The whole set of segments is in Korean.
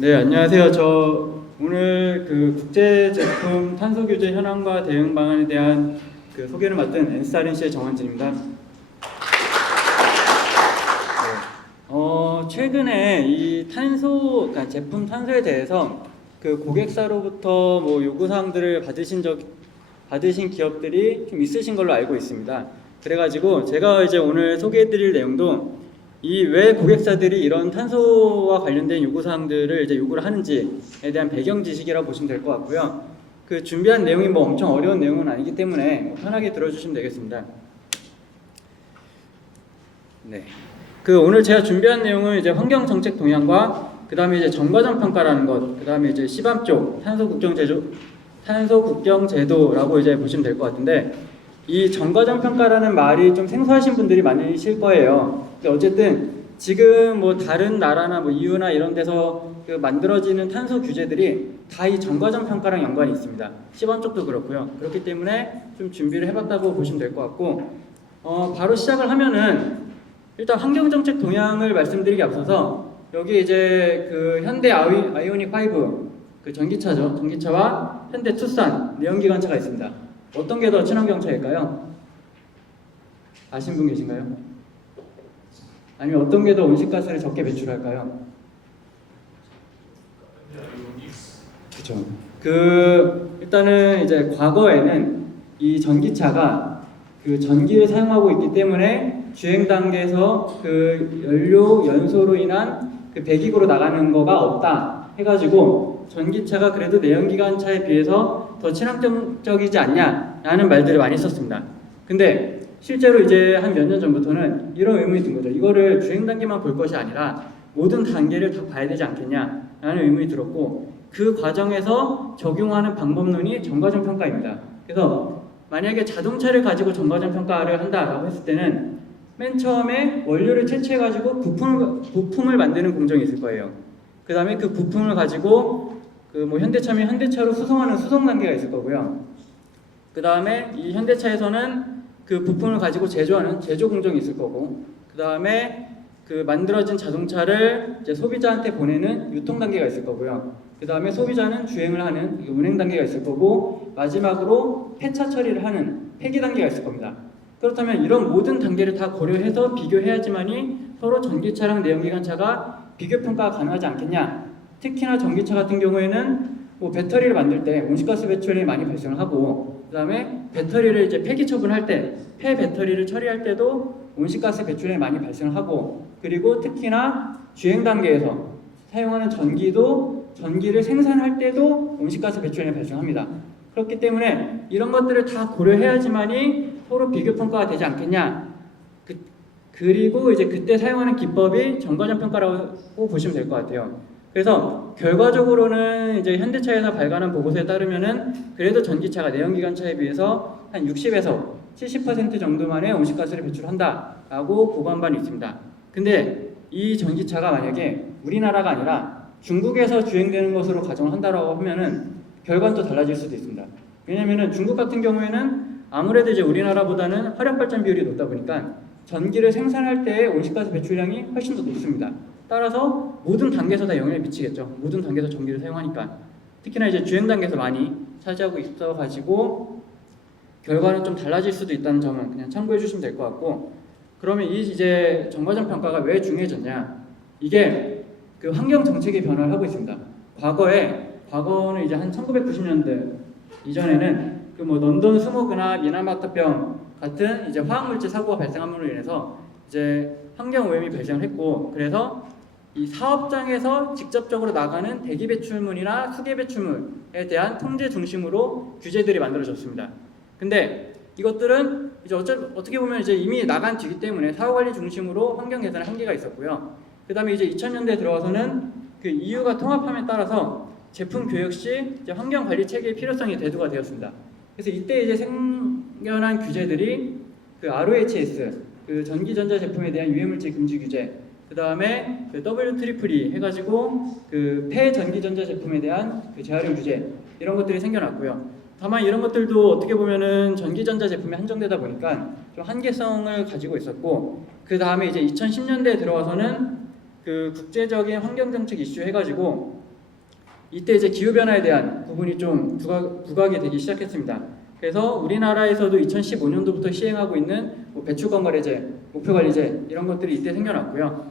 네, 안녕하세요. 저 오늘 그 국제 제품 탄소 규제 현황과 대응 방안에 대한 그 소개를 맡은 NCRNC의 정한진입니다. 최근에 이 그러니까 제품 탄소에 대해서 그 고객사로부터 뭐 요구사항들을 받으신 기업들이 좀 있으신 걸로 알고 있습니다. 그래가지고 제가 이제 오늘 소개해드릴 내용도 이 왜 고객사들이 이런 탄소와 관련된 요구사항들을 이제 요구를 하는지에 대한 배경 지식이라고 보시면 될 것 같고요. 그 준비한 내용이 뭐 엄청 어려운 내용은 아니기 때문에 편하게 들어주시면 되겠습니다. 네. 그 오늘 제가 준비한 내용은 이제 환경 정책 동향과 그 다음에 이제 전과점 평가라는 것, 그 다음에 이제 시밤 쪽 탄소 국경 제도라고 이제 보시면 될 것 같은데, 이 전과점 평가라는 말이 좀 생소하신 분들이 많으실 거예요. 근데 어쨌든 지금 뭐 다른 나라나 뭐 EU나 이런 데서 그 만들어지는 탄소 규제들이 다 이 전과점 평가랑 연관이 있습니다. 시밤 쪽도 그렇고요. 그렇기 때문에 좀 준비를 해봤다고 보시면 될 것 같고, 바로 시작을 하면은 일단 환경정책 동향을 말씀드리기 앞서서 여기 이제 그 현대 아이오닉 5 그 전기차죠. 전기차와 현대 투싼 내연기관차가 있습니다. 어떤 게 더 친환경차일까요? 아신 분 계신가요? 아니면 어떤 게 더 온실가스를 적게 배출할까요? 그렇죠. 일단은 이제 과거에는 이 전기차가 그 전기를 사용하고 있기 때문에 주행 단계에서 그 연료 연소로 인한 그 배기구로 나가는 거가 없다 해가지고 전기차가 그래도 내연기관차에 비해서 더 친환경적이지 않냐라는 말들을 많이 썼습니다. 근데 실제로 이제 한 몇 년 전부터는 이런 의문이 든 거죠. 이거를 주행 단계만 볼 것이 아니라 모든 단계를 다 봐야 되지 않겠냐라는 의문이 들었고, 그 과정에서 적용하는 방법론이 전과점 평가입니다. 그래서 만약에 자동차를 가지고 전과점 평가를 한다라고 했을 때는 맨 처음에 원료를 채취해가지고 부품을 만드는 공정이 있을 거예요. 그 다음에 그 부품을 가지고 그 뭐 현대차면 현대차로 수송하는 수송 단계가 있을 거고요. 그 다음에 이 현대차에서는 그 부품을 가지고 제조하는 제조 공정이 있을 거고, 그 다음에 그 만들어진 자동차를 이제 소비자한테 보내는 유통 단계가 있을 거고요. 그 다음에 소비자는 주행을 하는 운행 단계가 있을 거고, 마지막으로 폐차 처리를 하는 폐기 단계가 있을 겁니다. 그렇다면 이런 모든 단계를 다 고려해서 비교해야지만이 서로 전기차랑 내연기관차가 비교 평가가 가능하지 않겠냐. 특히나 전기차 같은 경우에는 뭐 배터리를 만들 때 온실가스 배출이 많이 발생을 하고, 그 다음에 배터리를 이제 폐기 처분할 때 폐 배터리를 처리할 때도 온실가스 배출이 많이 발생을 하고, 그리고 특히나 주행 단계에서 사용하는 전기를 생산할 때도 온실가스 배출이 발생합니다. 그렇기 때문에 이런 것들을 다 고려해야지만이 서로 비교 평가가 되지 않겠냐. 그리고 이제 그때 사용하는 기법이 전과점 평가라고 보시면 될 것 같아요. 그래서 결과적으로는 이제 현대차에서 발간한 보고서에 따르면은 그래도 전기차가 내연기관차에 비해서 한 60에서 70% 정도만의 온실가스를 배출한다라고 보고한 바는 있습니다. 근데 이 전기차가 만약에 우리나라가 아니라 중국에서 주행되는 것으로 가정을 한다라고 하면은 결과는 또 달라질 수도 있습니다. 왜냐면은 중국 같은 경우에는 아무래도 이제 우리나라보다는 화력 발전 비율이 높다 보니까 전기를 생산할 때의 온실가스 배출량이 훨씬 더 높습니다. 따라서 모든 단계에서 다 영향을 미치겠죠. 모든 단계에서 전기를 사용하니까. 특히나 이제 주행 단계에서 많이 차지하고 있어가지고 결과는 좀 달라질 수도 있다는 점은 그냥 참고해 주시면 될 것 같고, 그러면 이 이제 전과점 평가가 왜 중요해졌냐? 이게 그 환경 정책의 변화를 하고 있습니다. 과거는 이제 한 1990년대 이전에는 그 뭐 런던 스모그나 미나마타병 같은 이제 화학물질 사고가 발생함으로 인해서 이제 환경 오염이 발생을 했고, 그래서 이 사업장에서 직접적으로 나가는 대기 배출물이나 수계 배출물에 대한 통제 중심으로 규제들이 만들어졌습니다. 근데 이것들은 이제 어떻게 보면 이제 이미 나간 뒤기 때문에 사후 관리 중심으로 환경 개선의 한계가 있었고요. 그 다음에 이제 2000년대에 들어와서는 그 EU가 통합함에 따라서 제품 교육 시 이제 환경 관리 체계의 필요성이 대두가 되었습니다. 그래서 이때 이제 생겨난 규제들이 그 ROHS, 그 전기전자 제품에 대한 유해물질 금지 규제, 그 다음에 그 WEEE 해가지고 그 폐전기전자 제품에 대한 그 재활용 규제, 이런 것들이 생겨났고요. 다만 이런 것들도 어떻게 보면은 전기전자 제품에 한정되다 보니까 좀 한계성을 가지고 있었고, 그 다음에 이제 2010년대에 들어와서는 그 국제적인 환경정책 이슈 해가지고 이때 이제 기후 변화에 대한 부분이 좀 부각이 되기 시작했습니다. 그래서 우리나라에서도 2015년도부터 시행하고 있는 뭐 배출관리제, 목표관리제 이런 것들이 이때 생겨났고요.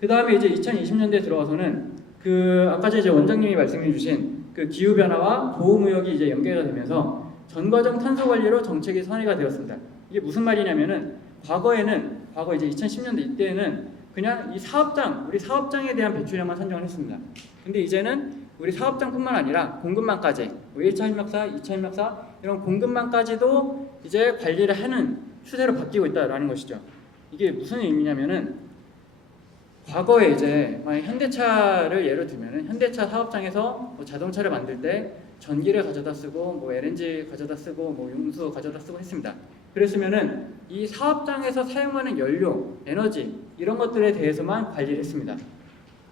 그 다음에 이제 2020년대에 들어와서는 그 아까 이제 원장님이 말씀해주신 그 기후 변화와 보호무역이 이제 연계가 되면서 전과정 탄소 관리로 정책이 선회가 되었습니다. 이게 무슨 말이냐면은 과거 이제 2010년대 이때는 그냥 이 사업장, 우리 사업장에 대한 배출량만 산정을 했습니다. 근데 이제는 우리 사업장뿐만 아니라 공급망까지, 뭐 1차 협력사, 2차 협력사 이런 공급망까지도 이제 관리를 하는 추세로 바뀌고 있다라는 것이죠. 이게 무슨 의미냐면은 과거에 이제 만약 현대차를 예로 들면은 현대차 사업장에서 뭐 자동차를 만들 때 전기를 가져다 쓰고 뭐 LNG 가져다 쓰고 뭐 용수 가져다 쓰고 했습니다. 그랬으면은 이 사업장에서 사용하는 연료, 에너지 이런 것들에 대해서만 관리를 했습니다.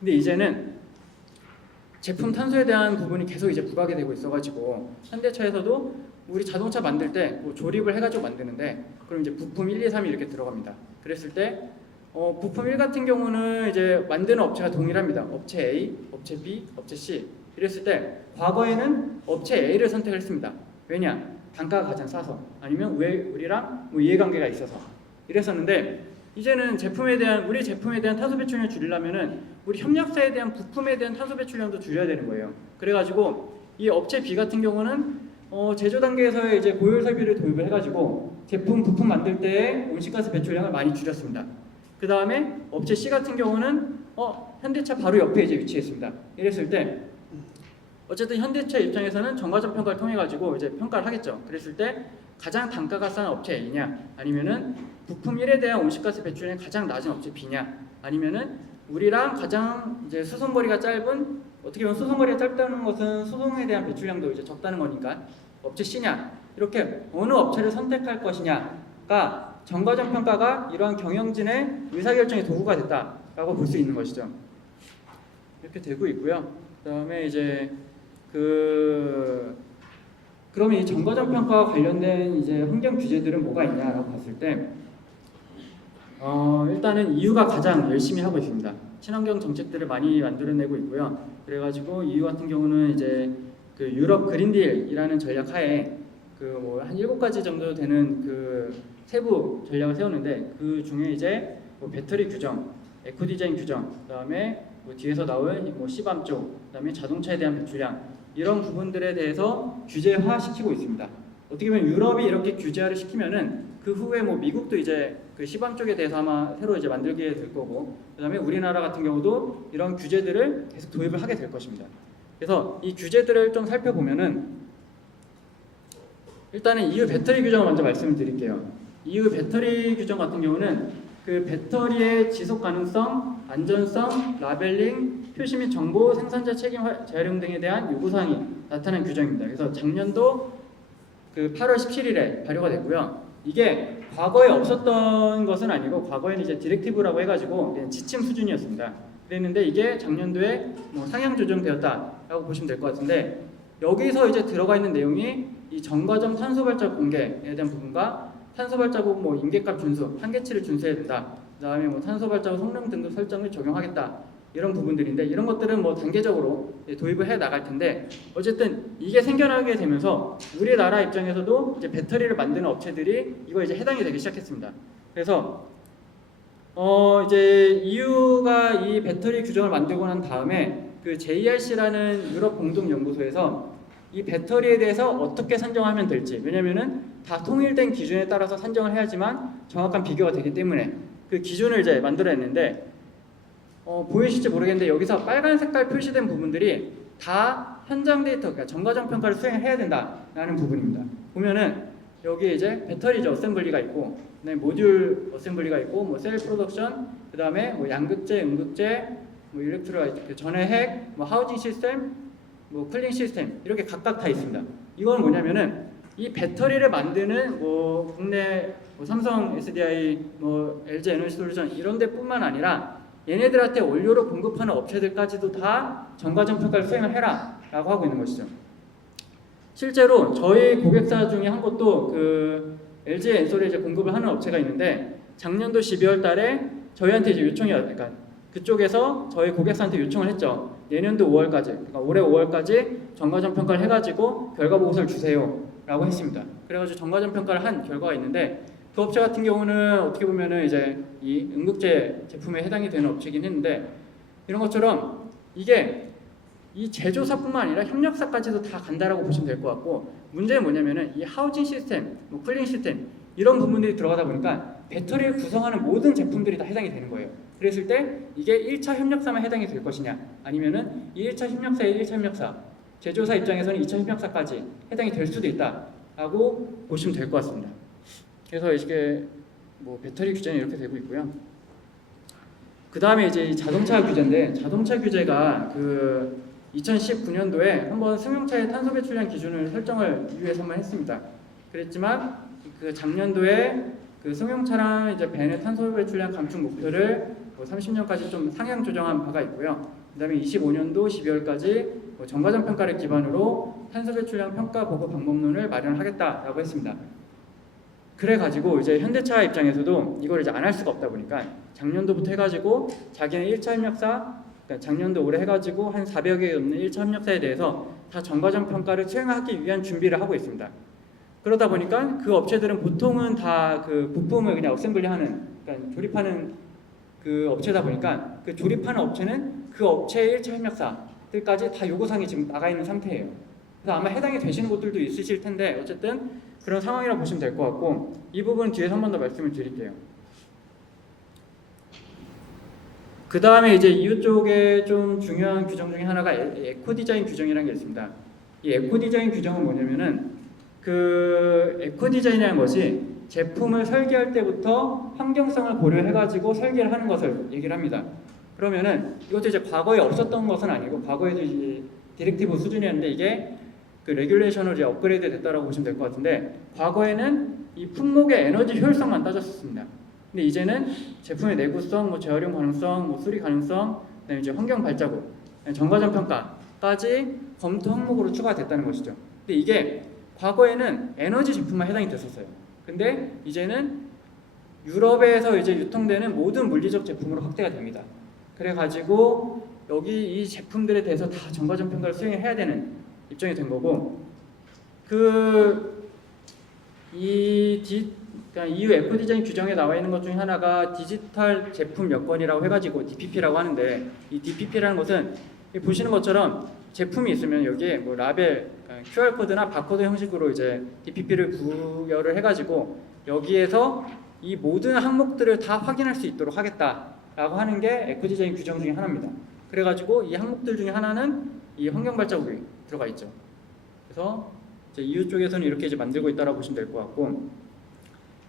근데 이제는 제품 탄소에 대한 부분이 계속 이제 부각이 되고 있어가지고 현대차에서도 우리 자동차 만들 때 뭐 조립을 해가지고 만드는데 그럼 이제 부품 1, 2, 3이 이렇게 들어갑니다. 그랬을 때 부품 1 같은 경우는 이제 만드는 업체가 동일합니다. 업체 A, 업체 B, 업체 C. 이랬을 때 과거에는 업체 A를 선택했습니다. 왜냐? 단가가 가장 싸서 아니면 우리랑 뭐 이해관계가 있어서 이랬었는데 이제는 우리 제품에 대한 탄소 배출량을 줄이려면은 우리 협력사에 대한 부품에 대한 탄소 배출량도 줄여야 되는 거예요. 그래가지고 이 업체 B 같은 경우는 제조 단계에서의 이제 고열 설비를 도입을 해가지고 부품 만들 때의 온실가스 배출량을 많이 줄였습니다. 그 다음에 업체 C 같은 경우는 현대차 바로 옆에 이제 위치했습니다. 이랬을 때 어쨌든 현대차 입장에서는 정과점 평가를 통해 가지고 이제 평가를 하겠죠. 그랬을 때 가장 단가가 싼 업체 A냐, 아니면은 부품 1에 대한 온실가스 배출량이 가장 낮은 업체 B냐, 아니면은 우리랑 가장 이제 수송거리가 짧은 어떻게 보면 수송거리가 짧다는 것은 수송에 대한 배출량도 이제 적다는 거니까 업체 C냐 이렇게 어느 업체를 선택할 것이냐가 정과점 평가가 이러한 경영진의 의사결정의 도구가 됐다라고 볼 수 있는 것이죠. 이렇게 되고 있고요. 그다음에 이제 그러면 이 정과점 평가와 관련된 이제 환경 규제들은 뭐가 있냐라고 봤을 때 일단은 EU가 가장 열심히 하고 있습니다. 친환경 정책들을 많이 만들어내고 있고요. 그래가지고 EU 같은 경우는 이제 그 유럽 그린딜이라는 전략 하에 그 뭐 한 7가지 정도 되는 그 세부 전략을 세웠는데 그 중에 이제 뭐 배터리 규정, 에코 디자인 규정, 그다음에 뭐 뒤에서 나올 뭐 시밤 쪽, 그다음에 자동차에 대한 배출량 이런 부분들에 대해서 규제화시키고 있습니다. 어떻게 보면 유럽이 이렇게 규제화를 시키면은 그 후에 뭐 미국도 이제 그 시밤 쪽에 대해서 아마 새로 이제 만들게 될 거고, 그다음에 우리나라 같은 경우도 이런 규제들을 계속 도입을 하게 될 것입니다. 그래서 이 규제들을 좀 살펴보면은 일단은 EU 배터리 규정을 먼저 말씀을 드릴게요. EU 배터리 규정 같은 경우는 그 배터리의 지속 가능성, 안전성, 라벨링, 표시 및 정보, 생산자 책임 재활용 등에 대한 요구사항이 나타난 규정입니다. 그래서 작년도 그 8월 17일에 발효가 됐고요. 이게 과거에 없었던 것은 아니고 과거에는 이제 디렉티브라고 해가지고 그냥 지침 수준이었습니다. 그랬는데 이게 작년도에 뭐 상향 조정되었다라고 보시면 될 것 같은데 여기서 이제 들어가 있는 내용이 이 정과점 탄소 발자국 공개에 대한 부분과 탄소 발자국 뭐 임계값 준수, 한계치를 준수해야 된다. 그다음에 뭐 탄소 발자국 성능 등급 설정을 적용하겠다. 이런 부분들인데 이런 것들은 뭐 단계적으로 도입을 해 나갈 텐데 어쨌든 이게 생겨나게 되면서 우리나라 입장에서도 이제 배터리를 만드는 업체들이 이거 이제 해당이 되기 시작했습니다. 그래서 이제 EU가 이 배터리 규정을 만들고 난 다음에 그 JRC라는 유럽 공동 연구소에서 이 배터리에 대해서 어떻게 산정하면 될지, 왜냐면은 다 통일된 기준에 따라서 산정을 해야지만 정확한 비교가 되기 때문에 그 기준을 이제 만들어냈는데 보이실지 모르겠는데 여기서 빨간 색깔 표시된 부분들이 다 현장 데이터, 그러니까 정과정 평가를 수행해야 된다라는 부분입니다. 보면은 여기 이제 배터리죠, 어셈블리가 있고, 그다음에 모듈 어셈블리가 있고, 뭐 셀 프로덕션, 그다음에 뭐 양극재, 음극재, 뭐 일렉트로라이트, 전해핵, 뭐 하우징 시스템, 뭐 쿨링 시스템 이렇게 각각 다 있습니다. 이건 뭐냐면은 이 배터리를 만드는 뭐 국내 뭐 삼성, SDI, 뭐 LG 에너지 솔루션 이런 데뿐만 아니라 얘네들한테 원료를 공급하는 업체들까지도 다 정과점 평가를 수행을 해라라고 하고 있는 것이죠. 실제로 저희 고객사 중에 한 곳도 그 LG 엔솔에 이제 공급을 하는 업체가 있는데 작년도 12월 달에 저희한테 이제 요청이 그러니까 그쪽에서 저희 고객사한테 요청을 했죠. 내년도 5월까지, 그러니까 올해 5월까지 정과점 평가를 해가지고 결과 보고서를 주세요라고 했습니다. 그래가지고 정과점 평가를 한 결과가 있는데 그 업체 같은 경우는 어떻게 보면은 이제 이 응급제 제품에 해당이 되는 업체이긴 했는데 이런 것처럼 이게 이 제조사뿐만 아니라 협력사까지도 다 간다라고 보시면 될 것 같고 문제는 뭐냐면은 이 하우징 시스템, 뭐 쿨링 시스템 이런 부분들이 들어가다 보니까 배터리를 구성하는 모든 제품들이 다 해당이 되는 거예요. 그랬을 때 이게 1차 협력사만 해당이 될 것이냐 아니면은 이 1차 협력사의 1차 협력사 제조사 입장에서는 2차 협력사까지 해당이 될 수도 있다라고 보시면 될 것 같습니다. 그래서 이게 뭐 배터리 규제는 이렇게 되고 있고요. 그 다음에 이제 자동차 규제인데 자동차 규제가 그 2019년도에 한번 승용차의 탄소 배출량 기준을 설정을 위해서 한번 했습니다. 그랬지만 그 작년도에 그 승용차랑 이제 벤의 탄소 배출량 감축 목표를 뭐 30년까지 좀 상향 조정한 바가 있고요. 그다음에 25년도 12월까지 뭐 정과점 평가를 기반으로 탄소 배출량 평가 보고 방법론을 마련하겠다라고 했습니다. 그래가지고 이제 현대차 입장에서도 이걸 이제 안 할 수가 없다 보니까 작년도부터 해가지고 자기네 1차 협력사 그러니까 작년도 올해 해가지고 한 400여 개 넘는 1차 협력사에 대해서 다 정과점 평가를 수행하기 위한 준비를 하고 있습니다. 그러다 보니까 그 업체들은 보통은 다 그 부품을 그냥 어셈블리하는 그러니까 조립하는 그 업체다 보니까 그 조립하는 업체는 그 업체의 1차 협력사들까지 다 요구사항이 지금 나가 있는 상태예요. 그래서 아마 해당이 되시는 곳들도 있으실 텐데 어쨌든 그런 상황이라고 보시면 될 것 같고 이 부분 뒤에서 한 번 더 말씀을 드릴게요. 그 다음에 이제 이쪽에 좀 중요한 규정 중에 하나가 에코 디자인 규정이라는 게 있습니다. 이 에코 디자인 규정은 뭐냐면은 그 에코 디자인이라는 것이 제품을 설계할 때부터 환경성을 고려해가지고 설계를 하는 것을 얘기를 합니다. 그러면은 이것도 이제 과거에 없었던 것은 아니고 과거에도 이제 디렉티브 수준이었는데 이게 그 레귤레이션으로 이제 업그레이드 됐다라고 보시면 될 것 같은데 과거에는 이 품목의 에너지 효율성만 따졌습니다. 근데 이제는 제품의 내구성, 뭐 재활용 가능성, 뭐 수리 가능성, 그다음에 이제 환경 발자국, 정과점 평가까지 검토 항목으로 추가됐다는 것이죠. 근데 이게 과거에는 에너지 제품만 해당이 됐었어요. 근데 이제는 유럽에서 이제 유통되는 모든 물리적 제품으로 확대가 됩니다. 그래가지고 여기 이 제품들에 대해서 다 정과점 평가를 수행해야 되는 입장이 된 거고 그러니까 EU 에코 디자인 규정에 나와 있는 것 중에 하나가 디지털 제품 여건이라고 해가지고 DPP라고 하는데 이 DPP라는 것은 보시는 것처럼 제품이 있으면 여기에 뭐 라벨, 그러니까 QR 코드나 바코드 형식으로 이제 DPP를 부여를 해가지고 여기에서 이 모든 항목들을 다 확인할 수 있도록 하겠다라고 하는 게 에코 디자인 규정 중에 하나입니다. 그래가지고 이 항목들 중에 하나는 이 환경 발자국이 들어가 있죠. 그래서 이제 EU 쪽에서는 이렇게 이제 만들고 있다라고 보시면 될 것 같고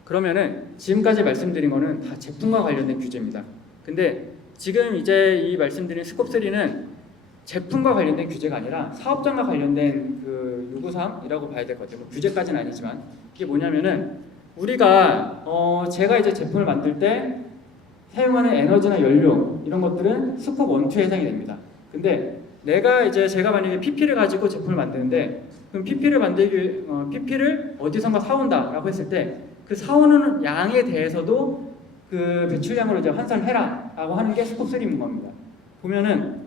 그러면은 지금까지 말씀드린 거는 다 제품과 관련된 규제입니다. 근데 지금 이제 이 말씀드린 스콥 3는 제품과 관련된 규제가 아니라 사업장과 관련된 그 요구사항이라고 봐야 될 것 같아요. 뭐 규제까지는 아니지만 이게 뭐냐면은 우리가 제가 이제 제품을 만들 때 사용하는 에너지나 연료 이런 것들은 스콥 1, 2에 해당이 됩니다. 근데 제가 만약에 PP를 가지고 제품을 만드는데 그럼 PP를 어디선가 사온다라고 했을 때 그 사오는 양에 대해서도 그 배출량으로 이제 환산해라라고 하는 게 스콥 3인 겁니다. 보면은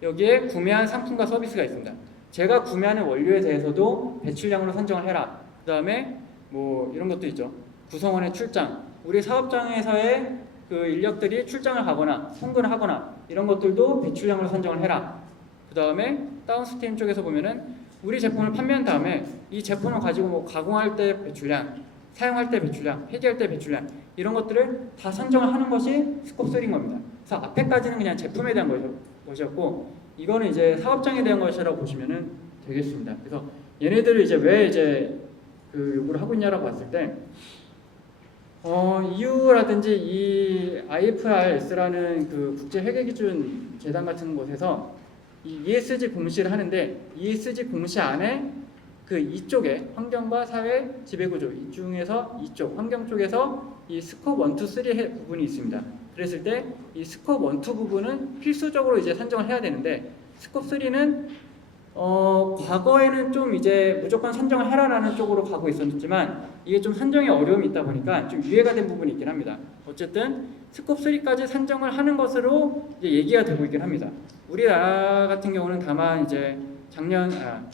여기에 구매한 상품과 서비스가 있습니다. 제가 구매하는 원료에 대해서도 배출량으로 산정을 해라. 그 다음에 뭐 이런 것도 있죠. 구성원의 출장, 우리 사업장에서의 그 인력들이 출장을 가거나 송근을 하거나 이런 것들도 배출량으로 산정을 해라. 그 다음에 다운스트림 쪽에서 보면은 우리 제품을 판매한 다음에 이 제품을 가지고 뭐 가공할 때 배출량, 사용할 때 배출량, 폐기할 때 배출량 이런 것들을 다 산정을 하는 것이 스콥 3인 겁니다. 그래서 앞에까지는 그냥 제품에 대한 것이었고 이거는 이제 사업장에 대한 것이라고 보시면 되겠습니다. 그래서 얘네들을 이제 왜 이제 그 요구를 하고 있냐라고 봤을 때 EU라든지 이 IFRS라는 그 국제 회계 기준 재단 같은 곳에서 이 ESG 공시를 하는데 ESG 공시 안에 그 이쪽에 환경과 사회 지배구조 이 중에서 이쪽 환경 쪽에서 이 스콥 1, 2, 3 부분이 있습니다. 그랬을 때 이 스콥 1, 2 부분은 필수적으로 이제 산정을 해야 되는데 스콥 3는 과거에는 좀 이제 무조건 산정을 해라라는 쪽으로 가고 있었지만 이게 좀 산정에 어려움이 있다 보니까 좀 유예가 된 부분이 있긴 합니다. 어쨌든 스콥 3까지 산정을 하는 것으로 이제 얘기가 되고 있긴 합니다. 우리나라 같은 경우는 다만 이제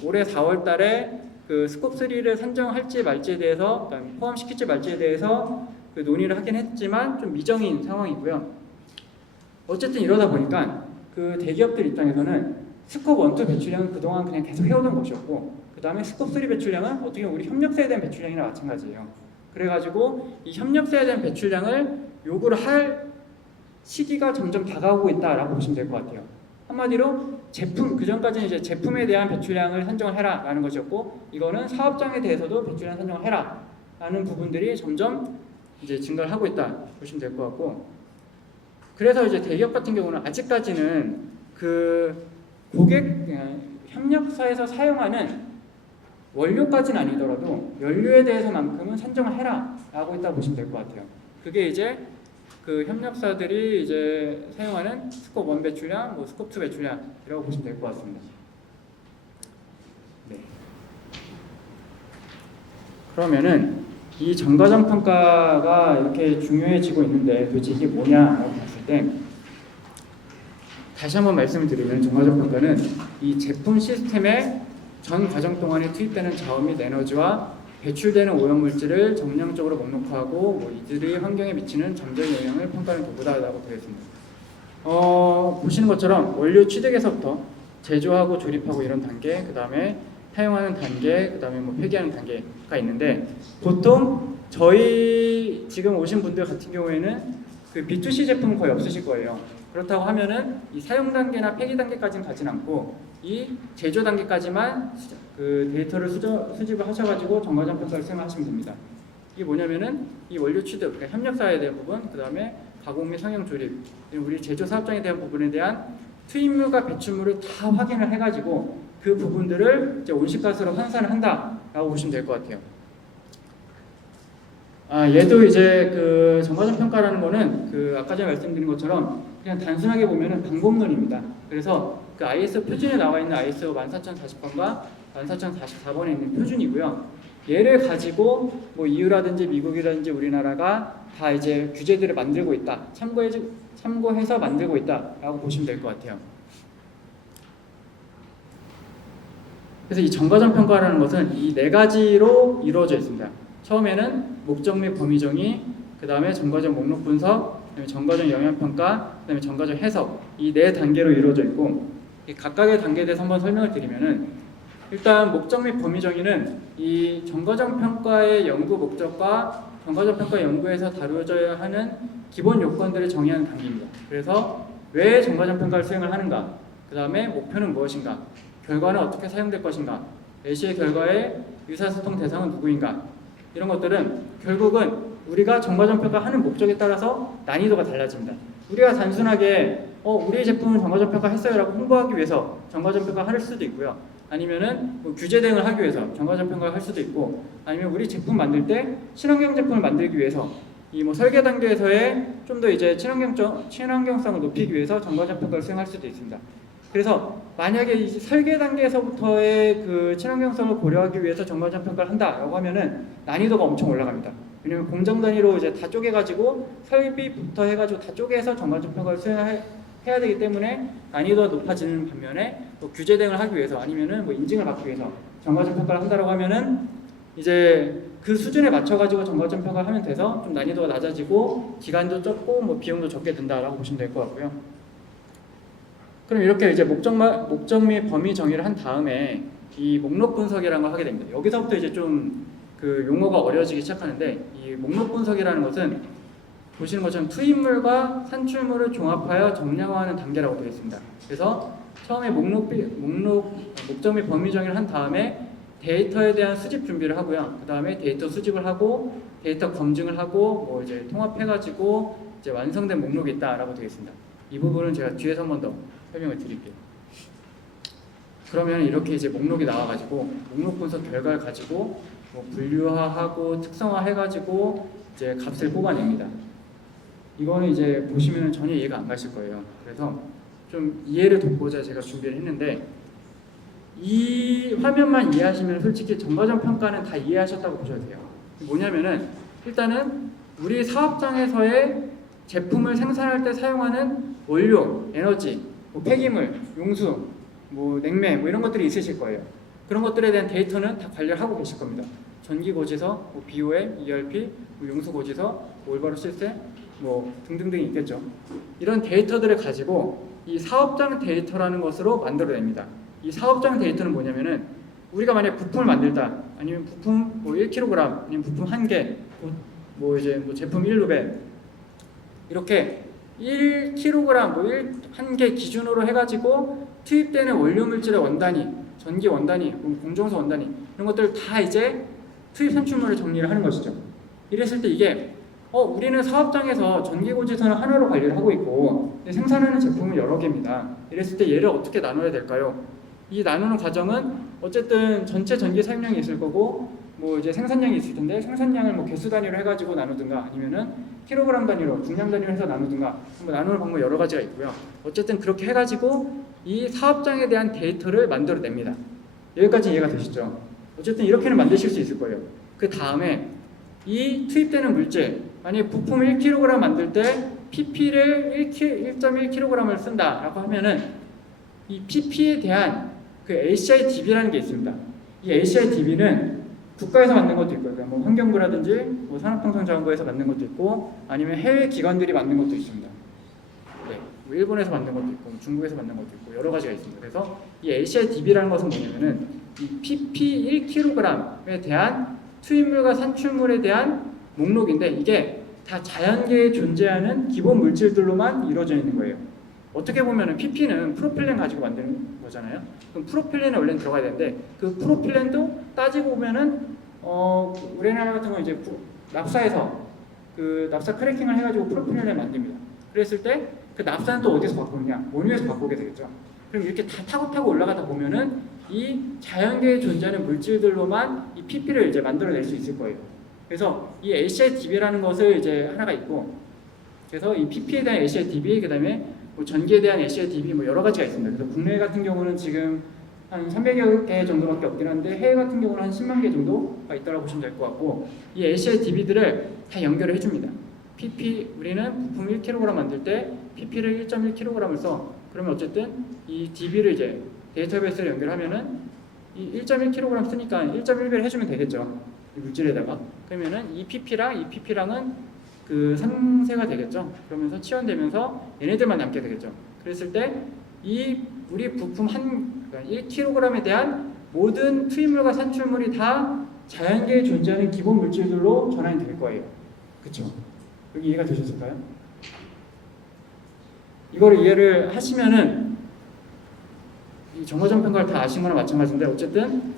올해 4월달에 그 스콥 3를 산정할지 말지에 대해서, 포함시킬지 말지에 대해서 그 논의를 하긴 했지만 좀 미정인 상황이고요. 어쨌든 이러다 보니까 그 대기업들 입장에서는 스콥 1, 2 배출량은 그동안 그냥 계속 해오던 것이었고, 그 다음에 스콥 3 배출량은 어떻게 보면 우리 협력사에 대한 배출량이나 마찬가지예요. 그래가지고 이 협력사에 대한 배출량을 요구를 할 시기가 점점 다가오고 있다라고 보시면 될 것 같아요. 한마디로 제품, 그전까지는 이제 제품에 대한 배출량을 산정을 해라 라는 것이었고, 이거는 사업장에 대해서도 배출량 산정을 해라 라는 부분들이 점점 이제 증가를 하고 있다 보시면 될 것 같고, 그래서 이제 대기업 같은 경우는 아직까지는 그 고객 협력사에서 사용하는 원료까지는 아니더라도 연료에 대해서만큼은 산정을 해라 라고 있다 보시면 될 것 같아요. 그게 이제 그 협력사들이 이제 사용하는 스콥 1 배출량, 뭐 스콥 2 배출량이라고 보시면 될 것 같습니다. 네. 그러면은 이 정과점 평가가 이렇게 중요해지고 있는데 도대체 이게 뭐냐라고 봤을 때, 다시 한번 말씀을 드리면 정과점 평가는 이 제품 시스템의 전 과정 동안에 투입되는 자원 및 에너지와 배출되는 오염물질을 정량적으로 목록하고 뭐 이들이 환경에 미치는 잠재적 영향을 평가하는 도구다라고 되어 있습니다. 보시는 것처럼 원료 취득에서부터 제조하고 조립하고 이런 단계, 그 다음에 사용하는 단계, 그 다음에 뭐 폐기하는 단계가 있는데, 보통 저희 지금 오신 분들 같은 경우에는 그 B2C 제품은 거의 없으실 거예요. 그렇다고 하면은 이 사용 단계나 폐기 단계까지는 가진 않고 이 제조 단계까지만 그 데이터를 수집을 하셔가지고 정과점 평가를 수행하시면 됩니다. 이게 뭐냐면은 이 원료 취득, 그러니까 협력사에 대한 부분, 그 다음에 가공 및 성형 조립, 우리 제조 사업장에 대한 부분에 대한 투입물과 배출물을 다 확인을 해가지고 그 부분들을 이제 온실가스로 환산을 한다라고 보시면 될 것 같아요. 얘도 이제 그 정과점 평가라는 거는 그 아까 전에 말씀드린 것처럼 그냥 단순하게 보면은 방법론입니다. 그래서 그 ISO 표준에 나와 있는 ISO 14040번과 14044번에 있는 표준이고요. 얘를 가지고 뭐 EU라든지 미국이라든지 우리나라가 다 이제 규제들을 만들고 있다, 참고해서 만들고 있다라고 보시면 될 것 같아요. 그래서 이 정과점 평가라는 것은 이 네 가지로 이루어져 있습니다. 처음에는 목적 및 범위 정의, 그 다음에 정과점 목록 분석, 그다음에 정과점 영향 평가, 그다음에 정과점 해석, 이 네 단계로 이루어져 있고, 이 각각의 단계에 대해서 한번 설명을 드리면은, 일단 목적 및 범위 정의는 이 정과점 평가의 연구 목적과 정과점 평가 연구에서 다루어져야 하는 기본 요건들을 정의하는 단계입니다. 그래서 왜 정과점 평가를 수행을 하는가, 그 다음에 목표는 무엇인가, 결과는 어떻게 사용될 것인가, 내시의 결과의 의사소통 대상은 누구인가, 이런 것들은 결국은 우리가 정과점 평가하는 목적에 따라서 난이도가 달라집니다. 우리가 단순하게 우리 제품은 정과점 평가했어요 라고 홍보하기 위해서 정과점 평가할 수도 있고요. 아니면은 뭐 규제 대응을 하기 위해서 정과점 평가를 할 수도 있고, 아니면 우리 제품 만들 때 친환경 제품을 만들기 위해서 이 뭐 설계 단계에서의 좀 더 이제 친환경성을 높이기 위해서 정과점 평가를 수행할 수도 있습니다. 그래서 만약에 이 설계 단계에서부터의 그 친환경성을 고려하기 위해서 정과점 평가를 한다라고 하면은 난이도가 엄청 올라갑니다. 왜냐면 공정 단위로 이제 다 쪼개가지고 설비부터 해가지고 다 쪼개서 정과점 평가를 수행해야 되기 때문에 난이도가 높아지는 반면에 뭐 규제 대응을 하기 위해서 아니면은 뭐 인증을 받기 위해서 정과점 평가를 한다라고 하면은 이제 그 수준에 맞춰가지고 정과점 평가를 하면 돼서 좀 난이도가 낮아지고 기간도 적고 뭐 비용도 적게 든다라고 보시면 될 것 같고요. 그럼 이렇게 이제 목적 및 범위 정의를 한 다음에 이 목록 분석이라는 걸 하게 됩니다. 여기서부터 이제 좀 그 용어가 어려워지기 시작하는데, 이 목록 분석이라는 것은 보시는 것처럼 투입물과 산출물을 종합하여 정량화하는 단계라고 되어 있습니다. 그래서 처음에 목적 및 범위 정의를 한 다음에 데이터에 대한 수집 준비를 하고요. 그 다음에 데이터 수집을 하고 데이터 검증을 하고 뭐 이제 통합해가지고 이제 완성된 목록이 있다라고 되어 있습니다. 이 부분은 제가 뒤에서 한 번 더 설명을 드릴게요. 그러면 이렇게 이제 목록이 나와가지고 목록 분석 결과를 가지고 뭐 분류화하고 특성화해가지고 이제 값을 뽑아냅니다. 이거는 이제 보시면 전혀 이해가 안 가실 거예요. 그래서 좀 이해를 돕고자 제가 준비를 했는데, 이 화면만 이해하시면 솔직히 정과점 평가는 다 이해하셨다고 보셔도 돼요. 뭐냐면은 일단은 우리 사업장에서의 제품을 생산할 때 사용하는 원료, 에너지, 뭐 폐기물, 용수, 뭐 냉매 뭐 이런 것들이 있으실 거예요. 그런 것들에 대한 데이터는 다 관리를 하고 계실 겁니다. 전기 고지서, 뭐 BOM, ERP, 뭐 용수 고지서, 뭐 올바로 시스템, 뭐 등등등 있겠죠. 이런 데이터들을 가지고 이 사업장 데이터라는 것으로 만들어냅니다. 이 사업장 데이터는 뭐냐면은 우리가 만약 부품을 만들다, 아니면 부품 뭐 1kg, 아니면 부품 1개, 뭐 이제 뭐 제품 1루벤 이렇게 1kg 뭐 1개 기준으로 해가지고 투입되는 원료 물질의 원단위, 전기 원단위, 공정소 원단위 이런 것들 다 이제 투입 산출물을 정리를 하는 것이죠. 이랬을 때 이게 우리는 사업장에서 전기고지서는 하나로 관리를 하고 있고 생산하는 제품은 여러 개입니다. 이랬을 때 얘를 어떻게 나눠야 될까요? 이 나누는 과정은 어쨌든 전체 전기 사용량이 있을 거고 뭐 이제 생산량이 있을 텐데 생산량을 뭐 개수 단위로 해가지고 나누든가 아니면은 킬로그램 단위로 중량 단위로 해서 나누든가 뭐 나누는 방법 여러 가지가 있고요. 어쨌든 그렇게 해가지고 이 사업장에 대한 데이터를 만들어냅니다. 여기까지 이해가 되시죠? 어쨌든 이렇게는 만드실 수 있을 거예요. 그 다음에 이 투입되는 물질, 만약에 부품 1kg 만들 때 pp를 1.1kg을 쓴다라고 하면은 이 pp에 대한 그 ACI DB라는 게 있습니다. 이 ACI DB는 국가에서 만든 것도 있고요. 그러니까 뭐 환경부라든지 뭐 산업통상자원부에서 만든 것도 있고 아니면 해외 기관들이 만든 것도 있습니다. 네, 뭐 일본에서 만든 것도 있고 중국에서 만든 것도 있고 여러 가지가 있습니다. 그래서 이 ACI DB라는 것은 뭐냐면은 이 pp 1kg에 대한 투입물과 산출물에 대한 목록인데 이게 다 자연계에 존재하는 기본 물질들로만 이루어져 있는 거예요. 어떻게 보면은 pp는 프로필렌 가지고 만드는 거잖아요. 그럼 프로필렌이 원래는 들어가야 되는데 그 프로필렌도 따지고 보면은 우리나라 같은 경우 이제 납사에서 그 납사 크래킹을 해가지고 프로필렌을 만듭니다. 그랬을 때 그 납사는 또 어디서 바꾸느냐? 원유에서 바꾸게 되겠죠. 그럼 이렇게 다 타고 올라가다 보면은 이 자연계에 존재하는 물질들로만 이 pp를 이제 만들어낼 수 있을 거예요. 그래서 이 ACI DB라는 것을 이제 하나가 있고, 그래서 이 pp에 대한 ACI DB, 그 다음에 뭐 전기에 대한 ACI DB 뭐 여러 가지가 있습니다. 그래서 국내 같은 경우는 지금 한 300여 개 정도밖에 없긴 한데 해외 같은 경우는 한 10만 개 정도가 있다고 보시면 될 것 같고 이 ACI DB들을 다 연결을 해줍니다. pp 우리는 부품 1kg 만들 때 pp를 1.1kg을 써. 그러면 어쨌든 이 DB를 이제 데이터베이스를 연결하면은 이 1.1kg 쓰니까 1.1배를 해주면 되겠죠. 이 물질에다가. 그러면은 이 pp랑은 그 상쇄가 되겠죠. 그러면서 치환되면서 얘네들만 남게 되겠죠. 그랬을 때 이 우리 부품 그러니까 1kg에 대한 모든 투입물과 산출물이 다 자연계에 존재하는 기본 물질들로 전환이 될 거예요. 그렇죠? 여기 이해가 되셨을까요? 이거를 이해를 하시면은 이 정거전 평가를 다 아신 거나 마찬가지인데 어쨌든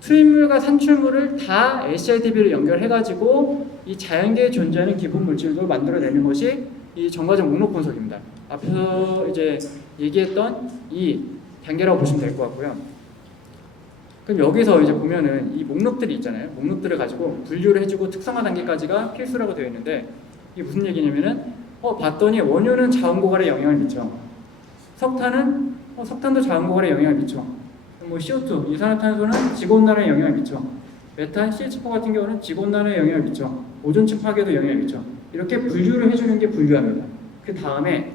투입물과 산출물을 다 ACI/DB를 연결해가지고 이 자연계에 존재하는 기본 물질도 만들어내는 것이 이 정과적 목록 분석입니다. 앞서 이제 얘기했던 이 단계라고 보시면 될 것 같고요. 그럼 여기서 이제 보면은 이 목록들이 있잖아요. 목록들을 가지고 분류를 해주고 특성화 단계까지가 필수라고 되어 있는데 이게 무슨 얘기냐면은 봤더니 원유는 자원고갈에 영향을 미쳐. 석탄은 석탄도 자원고갈에 영향을 미쳐. 뭐 CO2, 이산화탄소는 지구온난화에 영향을 미쳐. 메탄, CH4 같은 경우는 지구온난화에 영향을 미쳐. 오존층 파괴도 영향을 미쳐. 이렇게 분류를 해주는 게 분류합니다. 그 다음에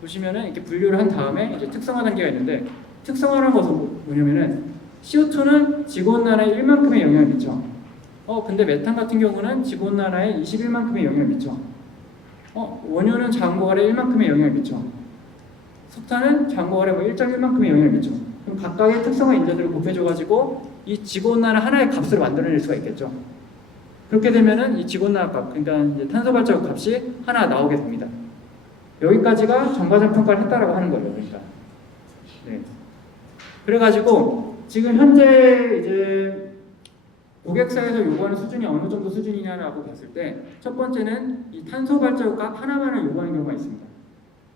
보시면은 이렇게 분류를 한 다음에 이제 특성화 단계가 있는데 특성화라는 것은 뭐냐면은 CO2는 지구온난화에 1만큼의 영향을 미쳐. 근데 메탄 같은 경우는 지구온난화에 21만큼의 영향을 미쳐. 원유는 자원고갈에 1만큼의 영향을 미쳐. 석탄은 자원고갈에 뭐 1.1만큼의 영향을 미쳐. 그럼 각각의 특성화 인자들을 곱해줘가지고 이 지구온난화 하나의 값을 만들어낼 수가 있겠죠. 그렇게 되면은 이 지구온난화 값, 그러니까 이제 탄소 발자국 값이 하나 나오게 됩니다. 여기까지가 정과적 평가를 했다라고 하는 거예요. 그러니까. 네. 그래가지고 지금 현재 이제 고객사에서 요구하는 수준이 어느 정도 수준이냐라고 봤을 때 첫 번째는 이 탄소 발자국 값 하나만을 요구하는 경우가 있습니다.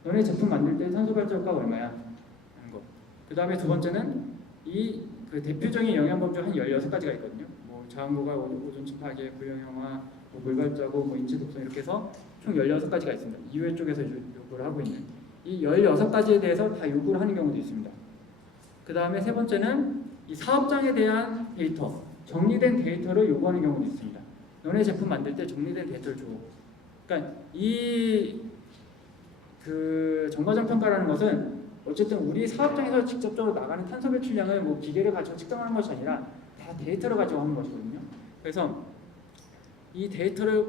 너네 제품 만들 때 탄소 발자국 값 얼마야? 하는 거. 그 다음에 두 번째는 이 그 대표적인 영양법 중 한 16가지가 있거든요. 뭐 자원고갈, 오존층 파괴, 구형형화, 뭐 물발자국, 뭐 인체 독성 이렇게 해서 총 16가지가 있습니다. 이외 쪽에서 요구를 하고 있는 이 16가지에 대해서 다 요구를 하는 경우도 있습니다. 그 다음에 세 번째는 이 사업장에 대한 데이터, 정리된 데이터를 요구하는 경우도 있습니다. 너네 제품 만들 때 정리된 데이터를 줘. 그러니까 이 그 정과점 평가라는 것은 어쨌든 우리 사업장에서 직접적으로 나가는 탄소 배출량을 뭐 기계를 가지고 측정하는 것이 아니라 다 데이터를 가지고 하는 것이거든요. 그래서 이 데이터를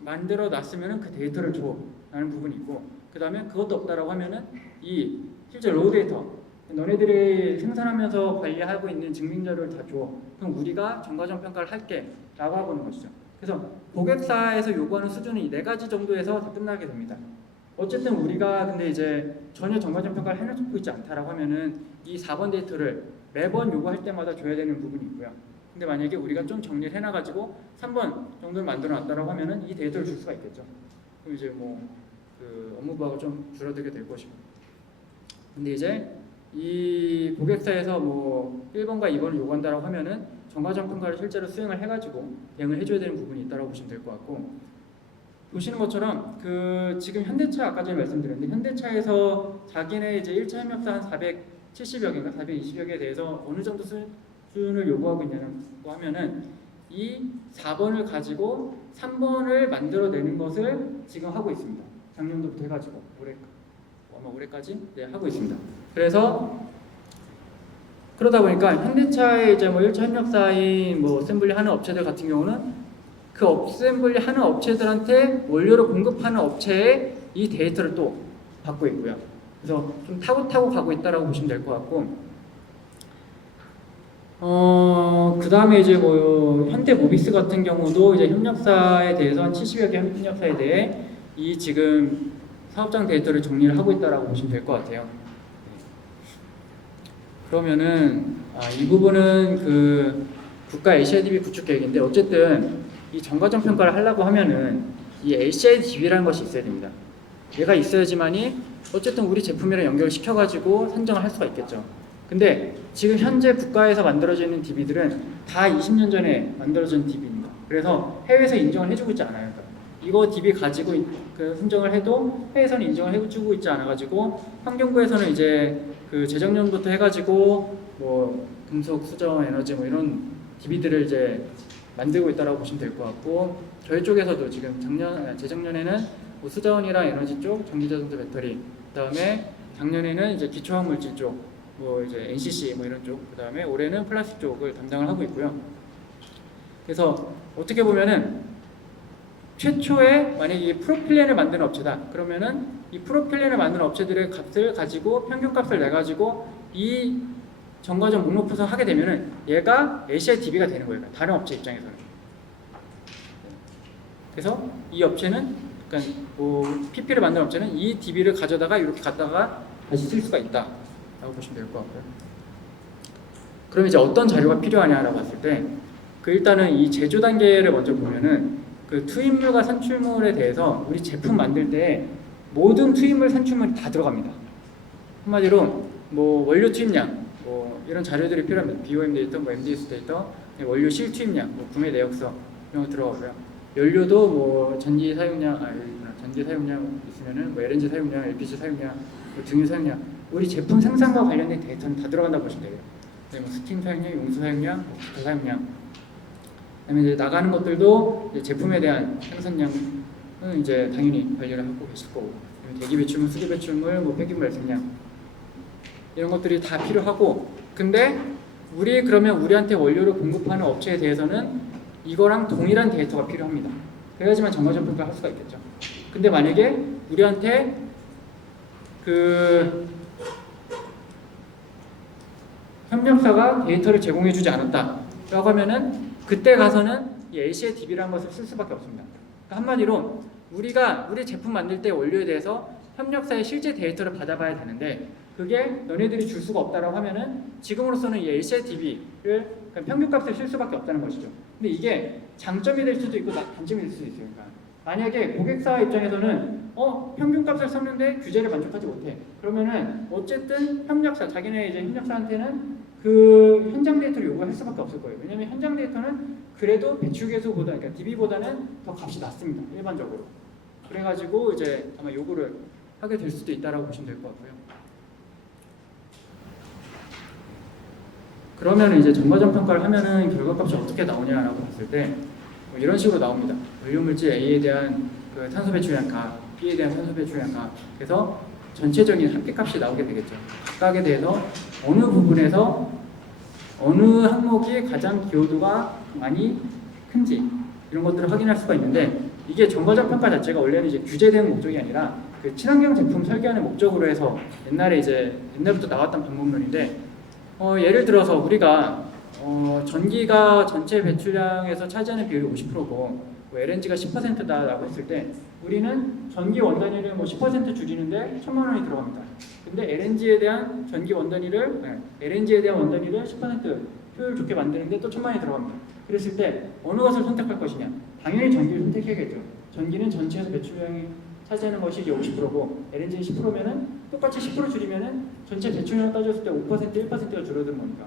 만들어 놨으면 그 데이터를 줘라는 부분이 있고, 그 다음에 그것도 없다라고 하면은 이 실제 로우 데이터, 너네들이 생산하면서 관리하고 있는 증빙자료를 다 줘. 그럼 우리가 정과점 평가를 할게 라고 하고 있는 것이죠. 그래서 고객사에서 요구하는 수준은 이 네 가지 정도에서 다 끝나게 됩니다. 어쨌든 우리가 근데 이제 전혀 정과점 평가를 해놓고 있지 않다라고 하면은 이 4번 데이터를 매번 요구할 때마다 줘야 되는 부분이 있고요. 근데 만약에 우리가 좀 정리를 해놔가지고 3번 정도를 만들어놨다라고 하면은 이 데이터를 줄 수가 있겠죠. 그럼 이제 뭐 그 업무부하가 좀 줄어들게 될 것이고. 근데 이제 이 고객사에서 뭐 1번과 2번을 요구한다라고 하면은 정과점 평가를 실제로 수행을 해가지고 대응을 해줘야 되는 부분이 있다라고 보시면 될 것 같고, 보시는 것처럼 그 지금 현대차 아까 전에 말씀드렸는데 현대차에서 자기네 이제 1차 협력사 한 470여 개인가 420여 개에 대해서 어느 정도 수준을 요구하고 있냐고 하면은 이 4번을 가지고 3번을 만들어내는 것을 지금 하고 있습니다. 작년도부터 해가지고 아마 올해까지 하고 있습니다. 그래서 그러다 보니까 현대차의 이제 뭐 1차 협력사인 뭐 어셈블리 하는 업체들 같은 경우는 그 어셈블리 하는 업체들한테 원료를 공급하는 업체에 이 데이터를 또 받고 있고요. 그래서 좀 타고 가고 있다라고 보시면 될 것 같고, 그 다음에 이제 뭐 현대 모비스 같은 경우도 이제 협력사에 대해서 한 70여 개 협력사에 대해 이 지금 사업장 데이터를 정리를 하고 있다라고 보시면 될 것 같아요. 그러면은 이 부분은 그 국가 ACIDB 구축 계획인데, 어쨌든 이 정과점 평가를 하려고 하면은 이 ACIDB라는 것이 있어야 됩니다. 얘가 있어야지만이 어쨌든 우리 제품이랑 연결시켜가지고 산정을 할 수가 있겠죠. 근데 지금 현재 국가에서 만들어지는 DB들은 다 20년 전에 만들어진 DB입니다. 그래서 해외에서 인정을 해주고 있지 않아요. 그러니까 이거 DB 가지고 그 선정을 해도 해외에서는 인정을 해주고 있지 않아가지고 환경부에서는 이제 그 재작년부터 해가지고 뭐 금속, 수자원, 에너지 뭐 이런 DB들을 이제 만들고 있다라고 보시면 될 것 같고, 저희 쪽에서도 지금 재작년에는 뭐 수자원이랑 에너지 쪽, 전기자동차 배터리, 그다음에 작년에는 이제 기초화학물질 쪽, 뭐 이제 NCC 뭐 이런 쪽, 그다음에 올해는 플라스틱 쪽을 담당을 하고 있고요. 그래서 어떻게 보면은 최초에 만약에 이 프로필렌을 만드는 업체다 그러면은 이 프로필렌을 만드는 업체들의 값을 가지고 평균값을 내 가지고 이 정과점 목록 분석하게 되면은 얘가 ACIDB가 되는 거예요. 다른 업체 입장에서는. 그래서 이 업체는 그러니까 뭐 PP를 만드는 업체는 이 DB를 가져다가 이렇게 갖다가 다시 쓸 수가 있다라고 보시면 될 것 같고요. 그럼 이제 어떤 자료가 필요하냐라고 봤을 때 그 일단은 이 제조 단계를 먼저 보면은 그 투입물과 산출물에 대해서 우리 제품 만들 때 모든 투입물, 산출물이 다 들어갑니다. 한마디로 뭐 원료 투입량, 뭐 이런 자료들이 필요합니다. BOM 데이터, 뭐 MDS 데이터, 원료 실 투입량, 뭐 구매 내역서 이런 거 들어가고요. 연료도 뭐 전기 사용량, 전기 사용량 있으면은 뭐 LNG 사용량, LPG 사용량, 뭐 등유 사용량, 우리 제품 생산과 관련된 데이터는 다 들어간다 보시면 돼요. 뭐 스팀 사용량, 용수 사용량, 뭐 기타 사용량. 그다음에 이제 나가는 것들도 이제 제품에 대한 생산량은 이제 당연히 관리를 하고 계실 거고, 대기 배출물, 수기 배출물, 뭐 폐기물 발생량 이런 것들이 다 필요하고, 근데 그러면 우리한테 원료를 공급하는 업체에 대해서는 이거랑 동일한 데이터가 필요합니다. 그래야지만 정과점 평가를 할 수가 있겠죠. 근데 만약에 우리한테 그 협력사가 데이터를 제공해주지 않았다라고 하면은 그때 가서는 이 ACIDB라는 것을 쓸 수밖에 없습니다. 그러니까 한마디로 우리가 우리 제품 만들 때 원료에 대해서 협력사의 실제 데이터를 받아봐야 되는데 그게 너네들이 줄 수가 없다라고 하면은 지금으로서는 이 ACIDB를 평균값을 쓸 수밖에 없다는 것이죠. 근데 이게 장점이 될 수도 있고 단점이 될 수도 있어요. 그러니까 만약에 고객사 입장에서는 평균값을 썼는데 규제를 만족하지 못해. 그러면은 어쨌든 협력사, 자기네 이제 협력사한테는 그 현장 데이터를 요구할 수밖에 없을 거예요. 왜냐하면 현장 데이터는 그래도 배출계수보다, 그러니까 DB보다는 더 값이 낮습니다. 일반적으로. 그래가지고 이제 아마 요구를 하게 될 수도 있다라고 보시면 될 것 같고요. 그러면 이제 정과점 평가를 하면은 결과값이 어떻게 나오냐라고 봤을 때 뭐 이런 식으로 나옵니다. 원료물질 A에 대한 그 탄소 배출량 가, B에 대한 탄소 배출량 가. 그래서 전체적인 합계값이 나오게 되겠죠. 각각에 대해서 어느 부분에서 어느 항목이 가장 기여도가 많이 큰지 이런 것들을 확인할 수가 있는데, 이게 정거장 평가 자체가 원래는 이제 규제 대응 목적이 아니라 그 친환경 제품 설계하는 목적으로 해서 옛날부터 나왔던 방법론인데, 예를 들어서 우리가 전기가 전체 배출량에서 차지하는 비율이 50%고 뭐 LNG가 10%다라고 했을 때 우리는 전기 원단위를 뭐 10% 줄이는데 1,000만 원이 들어갑니다. 근데 LNG에 대한 원단위를 10% 효율 좋게 만드는데 또 1,000만 원이 들어갑니다. 그랬을 때 어느 것을 선택할 것이냐? 당연히 전기를 선택해야겠죠. 전기는 전체에서 배출량이 차지하는 것이 이제 50%고 LNG는 10%면은 똑같이 10% 줄이면은 전체 배출량 따졌을 때 5%, 1%가 줄어드는 거니까.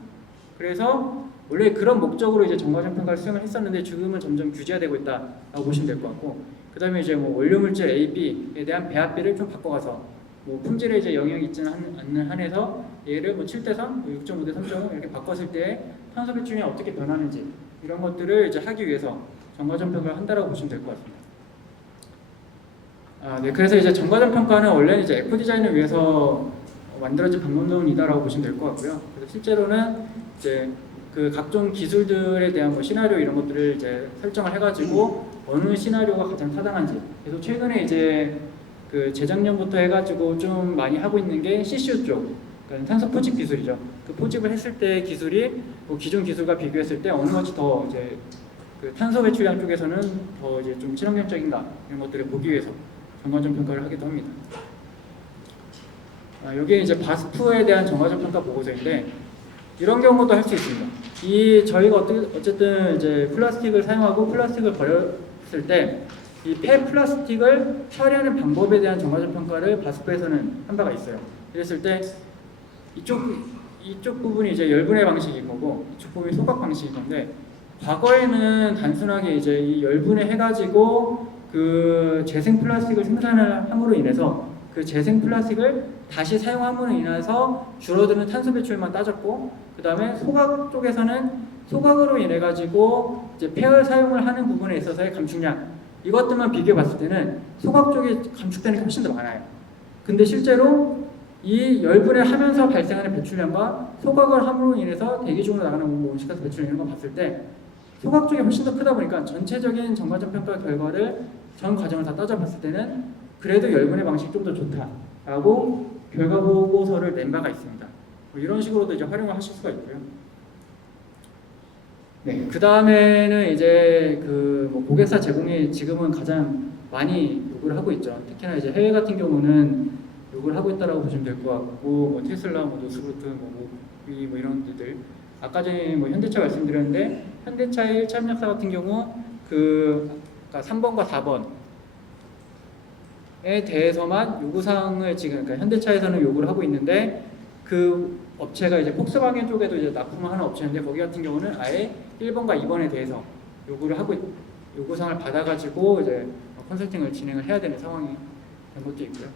그래서 원래 그런 목적으로 이제 정과점 평가를 수행을 했었는데 지금은 점점 규제화되고 있다라고 보시면 될 것 같고, 그다음에 이제 뭐 원료 물질 A, B에 대한 배합비를 좀 바꿔가서 뭐 품질에 이제 영향이 있지는 않는 한에서 얘를 뭐 7대3, 6.5대 3.5 이렇게 바꿨을 때 탄소 배출량이 어떻게 변하는지 이런 것들을 이제 하기 위해서 정과점 평가를 한다라고 보시면 될 것 같습니다. 네, 그래서 이제 정과점 평가는 원래는 이제 에코 디자인을 위해서 만들어진 방법론이다라고 보시면 될 것 같고요. 그래서 실제로는 이제 그 각종 기술들에 대한 뭐 시나리오 이런 것들을 이제 설정을 해가지고 어느 시나리오가 가장 타당한지, 그래서 최근에 이제 그 재작년부터 해가지고 좀 많이 하고 있는 게 CCU 쪽, 그러니까 탄소 포집 기술이죠. 그 포집을 했을 때 기술이 뭐 기존 기술과 비교했을 때 어느 것이 더 이제 그 탄소 배출량 쪽에서는 더 이제 좀 친환경적인가 이런 것들을 보기 위해서 정과점 평가를 하기도 합니다. 여기에 이제 바스프에 대한 정과점 평가 보고서인데, 이런 경우도 할 수 있습니다. 저희가 어쨌든 이제 플라스틱을 사용하고 플라스틱을 버렸을 때 이 폐플라스틱을 처리하는 방법에 대한 정과점 평가를 바스프에서는 한 바가 있어요. 그랬을 때 이쪽 부분이 이제 열분해 방식인 거고 이쪽 부분이 소각 방식인 건데, 과거에는 단순하게 이제 이 열분해 해가지고 그 재생 플라스틱을 생산을 함으로 인해서 그 재생 플라스틱을 다시 사용함으로 인해서 줄어드는 탄소 배출만 따졌고, 그 다음에 소각 쪽에서는 소각으로 인해 가지고 이제 폐열 사용을 하는 부분에 있어서의 감축량, 이것들만 비교해 봤을 때는 소각 쪽이 감축되는 게 훨씬 더 많아요. 근데 실제로 이 열분해 하면서 발생하는 배출량과 소각을 함으로 인해서 대기 중으로 나가는 온실가스 배출량 이런 거 봤을 때 소각 쪽이 훨씬 더 크다 보니까 전체적인 정과점 평가 결과를 전 과정을 다 따져봤을 때는 그래도 열분해 방식이 좀 더 좋다라고 결과 보고서를 낸 바가 있습니다. 뭐 이런 식으로도 이제 활용을 하실 수가 있고요. 네, 그 다음에는 이제 그뭐 고객사 제공이 지금은 가장 많이 요구를 하고 있죠. 특히나 이제 해외 같은 경우는 요구를 하고 있다라고 보시면 될 것 같고, 뭐 테슬라, 뭐 노스루트, 뭐 이런 데들, 아까 전에 뭐 현대차 말씀드렸는데 현대차의 1차 협력사 같은 경우 그러니까 3번과 4번에 대해서만 요구사항을 지금 그러니까 현대차에서는 요구를 하고 있는데, 그 업체가 이제 폭스바겐 쪽에도 이제 납품을 하는 업체인데 거기 같은 경우는 아예 1번과 2번에 대해서 요구사항을 받아가지고 이제 컨설팅을 진행을 해야 되는 상황이 된 것도 있고요.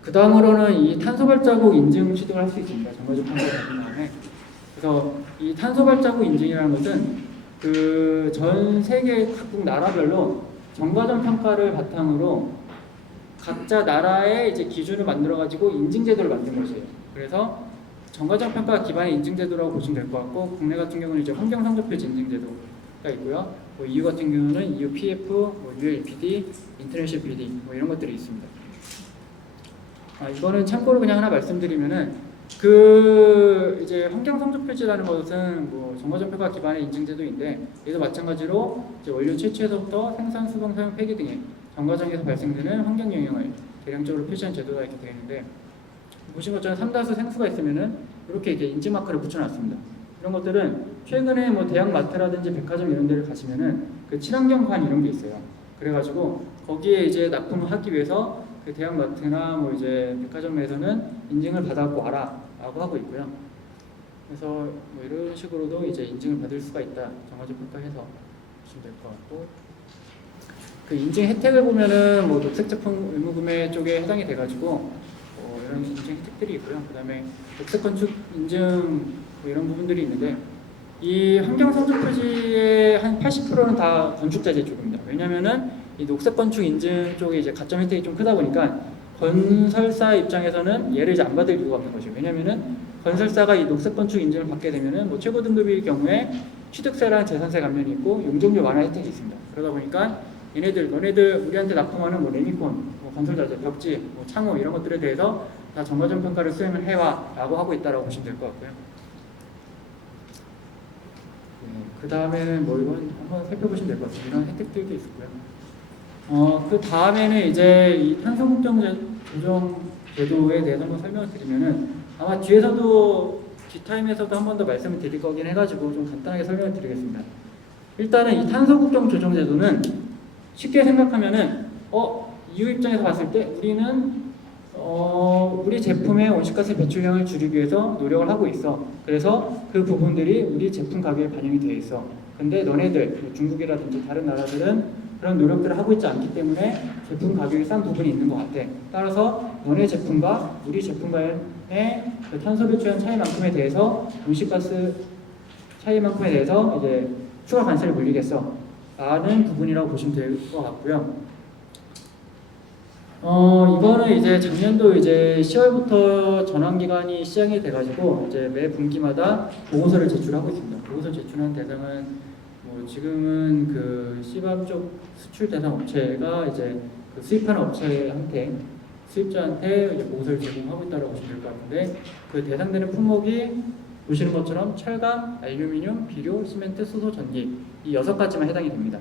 그 다음으로는 이 탄소 발자국 인증 취득을 할 수 있습니다. 정과점 평가를 받은 다음에. 그래서 이 탄소 발자국 인증이라는 것은 그 전 세계 각국 나라별로 정과점 평가를 바탕으로 각자 나라의 이제 기준을 만들어 가지고 인증 제도를 만든 것이에요. 그래서 정과점 평가 기반의 인증 제도라고 보시면 될 것 같고, 국내 같은 경우는 이제 환경 성적표지 인증 제도가 있고요. 뭐 EU 같은 경우는 EU PF, 뭐 ULPD, 인터내셔널 PD 뭐 이런 것들이 있습니다. 이거는 참고로 그냥 하나 말씀드리면은 그 이제 환경 성적 표지라는 것은 뭐 정과점 평가 기반의 인증 제도인데, 얘도 마찬가지로 이제 원료 채취에서부터 생산, 수송, 사용, 폐기 등의 정과정에서 발생되는 환경 영향을 대량적으로 표시한 제도가 이렇게 되어 있는데, 보신 것처럼 삼다수 생수가 있으면은 이렇게 이제 인증 마크를 붙여놨습니다. 이런 것들은 최근에 뭐 대형 마트라든지 백화점 이런 데를 가시면은 그 친환경관 이런 게 있어요. 그래가지고 거기에 이제 납품을 하기 위해서 그 대형 마트나 뭐 이제 백화점에서는 인증을 받아갖고 와라라고 하고 있고요. 그래서 뭐 이런 식으로도 이제 인증을 받을 수가 있다. 정과점 평가해서 보시면 될 것 같고, 그 인증 혜택을 보면은 뭐 녹색 제품 의무 구매 쪽에 해당이 돼가지고 이런 인증 혜택들이 있고요. 그다음에 녹색 건축 인증 뭐 이런 부분들이 있는데, 이 환경 성적 표지의 한 80%는 다 건축자재 쪽입니다. 왜냐면은 이 녹색 건축 인증 쪽에 이제 가점 혜택이 좀 크다 보니까 건설사 입장에서는 얘를 이제 안 받을 이유가 없는 거죠. 왜냐면은 건설사가 이 녹색 건축 인증을 받게 되면은 뭐 최고 등급일 경우에 취득세랑 재산세 감면이 있고 용적률 완화 혜택이 있습니다. 그러다 보니까 너네들 우리한테 납품하는 뭐 레미콘, 뭐 건설자재, 벽지, 뭐 창호 이런 것들에 대해서 다 정과점 평가를 수행을 해와라고 하고 있다라고 보시면 될 것 같고요. 그 다음에는 뭐 이건 한번 살펴보시면 될 것 같아요. 이런 혜택들도 있고요. 그 다음에는 이제 이 탄소국정 조정 제도에 대해서 한번 설명을 드리면은 아마 뒤에서도 뒷타임에서도 한 번 더 말씀을 드릴 거긴 해가지고 좀 간단하게 설명을 드리겠습니다. 일단은 이 탄소국정 조정 제도는 쉽게 생각하면은 이유 입장에서 봤을 때 우리는 우리 제품의 온실가스 배출량을 줄이기 위해서 노력을 하고 있어. 그래서 그 부분들이 우리 제품 가격에 반영이 되어 있어. 근데 너네들 뭐 중국이라든지 다른 나라들은 그런 노력들을 하고 있지 않기 때문에 제품 가격이 싼 부분이 있는 것 같아. 따라서 너네 제품과 우리 제품 간의 그 탄소 배출량 차이만큼에 대해서 온실가스 차이만큼에 대해서 이제 추가 관세를 물리겠어. 라는 부분이라고 보시면 될 것 같고요. 이거는 이제 작년도 이제 10월부터 전환 기간이 시작이 돼가지고 이제 매 분기마다 보고서를 제출하고 있습니다. 보고서 제출한 대상은 뭐 지금은 그 시밤 쪽 수출 대상 업체가 이제 그 수입하는 업체한테 수입자한테 이제 보고서를 제공하고 있다고 보시면 될 것 같은데 그 대상되는 품목이 보시는 것처럼 철강, 알루미늄, 비료, 시멘트, 수소, 전기 이 6가지만 해당이 됩니다.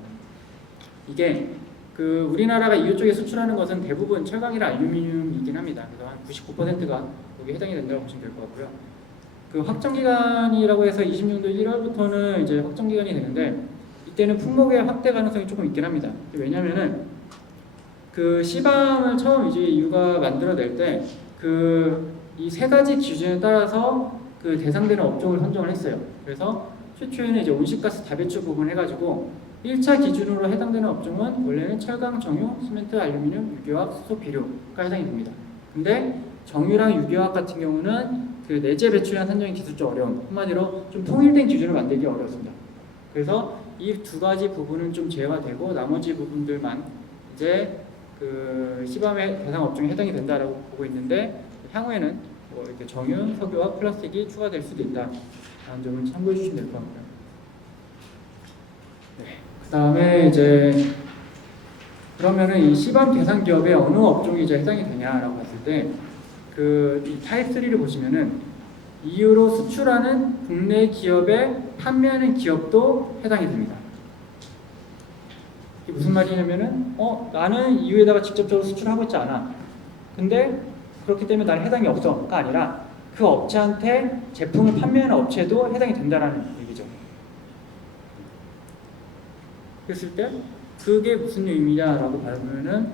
이게 그 우리나라가 이웃 쪽에 수출하는 것은 대부분 철강이나 알루미늄이긴 합니다. 그래서 한 99%가 여기 해당이 된다고 보시면 될 것 같고요. 그 확정 기간이라고 해서 20년도 1월부터는 이제 확정 기간이 되는데 이때는 품목의 확대 가능성이 조금 있긴 합니다. 왜냐면은 그 시밤을 처음 이제 유가 만들어낼 때 그 이 3가지 기준에 따라서 그 대상되는 업종을 선정을 했어요. 그래서 최초에는 이제 온실가스 다배출 부분 해가지고 1차 기준으로 해당되는 업종은 원래는 철강, 정유, 시멘트, 알루미늄, 유기화학, 수소, 비료가 해당이 됩니다. 근데 정유랑 유기화학 같은 경우는 그 내재 배출량 산정이 기술적 어려움, 한마디로 좀 통일된 기준을 만들기 어렵습니다. 그래서 이 2가지 부분은 좀 제외가 되고 나머지 부분들만 이제 그 시밤의 대상 업종에 해당이 된다라고 보고 있는데 향후에는 뭐 이렇게 정유, 석유와 플라스틱이 추가될 수도 있다라는 점을 참고해 주시면 될 것 같고요. 그 다음에 이제 그러면은 이 시밤 대상 기업의 어느 업종이 이제 해당이 되냐라고 봤을 때 그 이 타입 3를 보시면은 EU로 수출하는 국내 기업에 판매하는 기업도 해당이 됩니다. 이게 무슨 말이냐면은 나는 EU에다가 직접적으로 수출하고 있지 않아. 근데 그렇기 때문에 나는 해당이 없어가 아니라 그 업체한테 제품을 판매하는 업체도 해당이 된다라는 얘기죠. 그랬을 때 그게 무슨 의미냐라고 보면은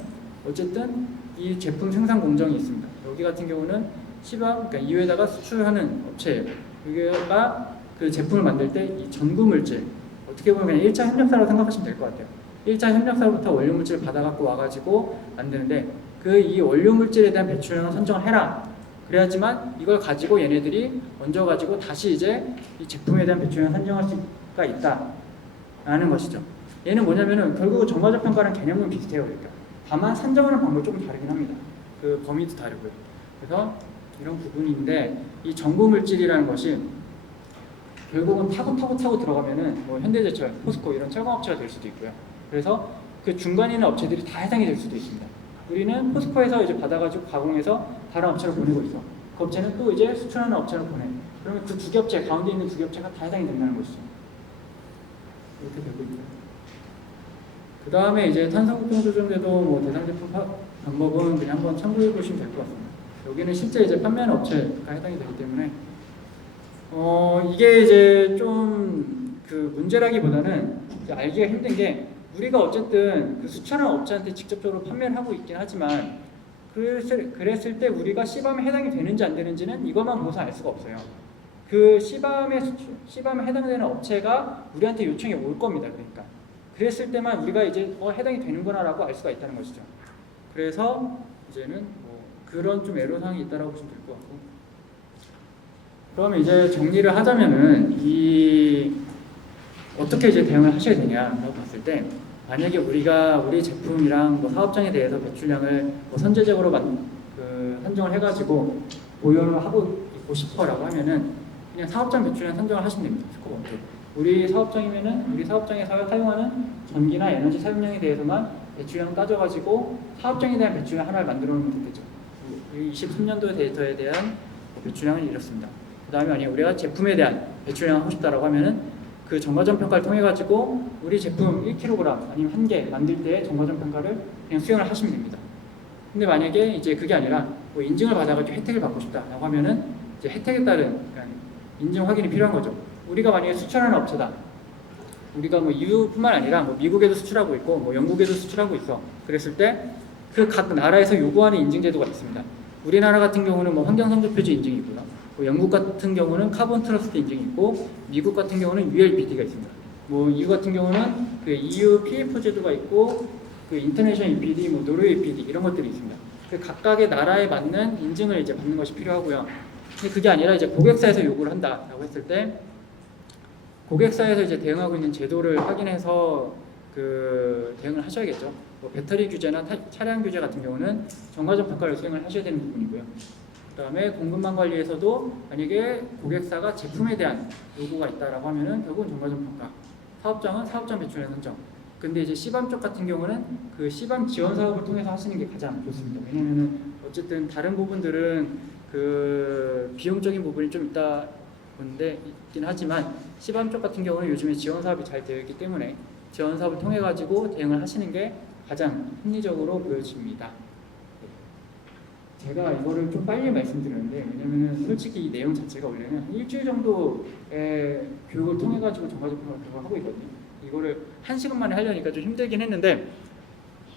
어쨌든 이 제품 생산 공정이 있습니다. 여기 같은 경우는 시밤, 그러니까 EU에다가 수출하는 업체예요. 여기가 그 제품을 만들 때 이 전구 물질 어떻게 보면 그냥 1차 협력사라고 생각하시면 될 것 같아요. 1차 협력사로부터 원료 물질을 받아갖고 와가지고 만드는데 그 이 원료 물질에 대한 배출량을 선정을 해라. 그래야지만 이걸 가지고 얘네들이 얹어가지고 다시 이제 이 제품에 대한 배출량을 선정할 수가 있다라는 것이죠. 얘는 뭐냐면은 결국 정과적 평가랑 개념은 비슷해요. 그러니까 다만 산정하는 방법이 조금 다르긴 합니다. 그 범위도 다르고요. 그래서 이런 부분인데 이 전구 물질이라는 것이 결국은 타고 들어가면은 뭐 현대제철, 포스코 이런 철강업체가 될 수도 있고요. 그래서 그 중간에 있는 업체들이 다 해당이 될 수도 있습니다. 우리는 포스코에서 이제 받아가지고 가공해서 다른 업체로 보내고 있어. 그 업체는 또 이제 수출하는 업체로 보내. 그러면 그 2개 업체 가운데 있는 2개 업체가 다 해당이 된다는 것이죠. 이렇게 되고 있고요. 그 다음에 이제 탄소국정 조정제도 뭐 대상 제품 방법은 그냥 한번 참고해 보시면 될 것 같습니다. 여기는 실제 이제 판매하는 업체가 해당이 되기 때문에 이게 이제 좀 그 문제라기보다는 이제 알기가 힘든 게 우리가 어쨌든 그 수출하는 업체한테 직접적으로 판매를 하고 있긴 하지만 그랬을 때 우리가 시밤에 해당이 되는지 안 되는지는 이것만 보고서 알 수가 없어요. 그 시밤에 해당되는 업체가 우리한테 요청이 올 겁니다. 그러니까 그랬을 때만 우리가 이제 해당이 되는구나라고 알 수가 있다는 것이죠. 그래서 이제는 뭐 그런 좀 애로사항이 있다라고 보시면 될 것 같고, 그러면 이제 정리를 하자면은 어떻게 이제 대응을 하셔야 되냐라고 봤을 때, 만약에 우리가 우리 제품이랑 뭐 사업장에 대해서 배출량을 뭐 선제적으로 선정을 해가지고 보유를 하고 있고 싶어라고 하면은 그냥 사업장 배출량 선정을 하시면 됩니다. 스코어 원칙. 우리 사업장이면은 우리 사업장에서 사용하는 전기나 에너지 사용량에 대해서만 배출량을 따져가지고 사업장에 대한 배출량 하나를 만들어 놓으면 되겠죠. 이 23년도 데이터에 대한 배출량은 이렇습니다. 그 다음에 아니 우리가 제품에 대한 배출량을 하고 싶다라고 하면은 그 정과점 평가를 통해 가지고 우리 제품 1kg 아니면 1개 만들 때 정과점 평가를 그냥 수행을 하시면 됩니다. 근데 만약에 이제 그게 아니라 뭐 인증을 받아가지고 혜택을 받고 싶다라고 하면은 이제 혜택에 따른 그러니까 인증 확인이 필요한 거죠. 우리가 만약에 수출하는 업체다. 우리가 뭐 EU뿐만 아니라 뭐 미국에도 수출하고 있고 뭐 영국에도 수출하고 있어. 그랬을 때 그 각 나라에서 요구하는 인증 제도가 있습니다. 우리나라 같은 경우는 뭐 환경 성적 표지 인증이 있고요. 뭐 영국 같은 경우는 카본 트러스트 인증이 있고 미국 같은 경우는 ULPD가 있습니다. 뭐 EU 같은 경우는 그 EU PF 제도가 있고 그 인터내셔널 EPD, 뭐 노르웨이 EPD 이런 것들이 있습니다. 그 각각의 나라에 맞는 인증을 이제 받는 것이 필요하고요. 근데 그게 아니라 이제 고객사에서 요구를 한다라고 했을 때 고객사에서 이제 대응하고 있는 제도를 확인해서 그 대응을 하셔야겠죠. 뭐 배터리 규제나 차량 규제 같은 경우는 정과점 평가를 수행을 하셔야 되는 부분이고요. 그다음에 공급망 관리에서도 만약에 고객사가 제품에 대한 요구가 있다라고 하면은 결국은 정과점 평가. 사업장은 사업장 배출량 선정. 근데 이제 C밤 쪽 같은 경우는 그 C밤 지원 사업을 통해서 하시는 게 가장 좋습니다. 왜냐면은 어쨌든 다른 부분들은 그 비용적인 부분이 좀 있다 본데 있긴 하지만 C밤 쪽 같은 경우는 요즘에 지원 사업이 잘 되어 있기 때문에 지원 사업을 통해 가지고 대응을 하시는 게 가장 합리적으로 보여집니다. 제가 이거를 좀 빨리 말씀드렸는데 왜냐면은 솔직히 이 내용 자체가 원래는 한 일주일 정도의 교육을 통해 가지고 정과점 평가를 하고 있거든요. 이거를 1시간 만에 하려니까 좀 힘들긴 했는데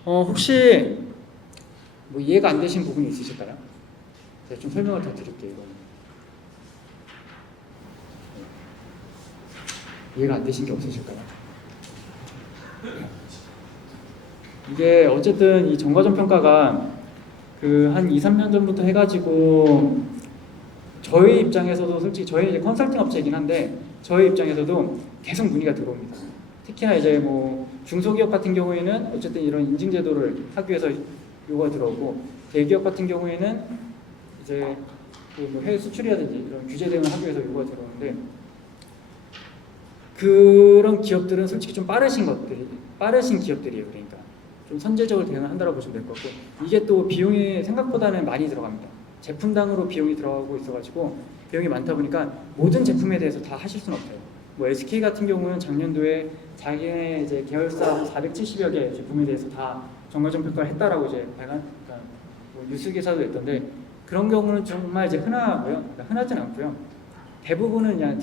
혹시 뭐 이해가 안 되신 부분이 있으실까요? 제가 좀 설명을 더 드릴게요. 이거는. 이해가 안 되신 게 없으실까요? 이게 어쨌든 이 정과점 평가가 그 한 2, 3년 전부터 해가지고 저희 입장에서도 솔직히 저희 이제 컨설팅 업체이긴 한데 저희 입장에서도 계속 문의가 들어옵니다. 특히나 이제 뭐 중소기업 같은 경우에는 어쨌든 이런 인증 제도를 하기 위해서 요구가 들어오고 대기업 같은 경우에는 이제 뭐 해외 수출이라든지 이런 규제 대응을 하기 위해서 요구가 들어오는데 그런 기업들은 솔직히 좀 빠르신 기업들이에요. 그러니까 좀 선제적으로 대응을 한다고 보시면 될 것 같고 이게 또 비용이 생각보다는 많이 들어갑니다. 제품당으로 비용이 들어가고 있어가지고 비용이 많다 보니까 모든 제품에 대해서 다 하실 수는 없어요. 뭐 SK 같은 경우는 작년도에 자기네 이제 계열사 470여 개 제품에 대해서 다 정과점 평가를 했다라고 이제 그러니까 뭐 뉴스 기사도 냈던데 그런 경우는 정말 이제 흔하고요. 그러니까 흔하진 않고요. 대부분은 그냥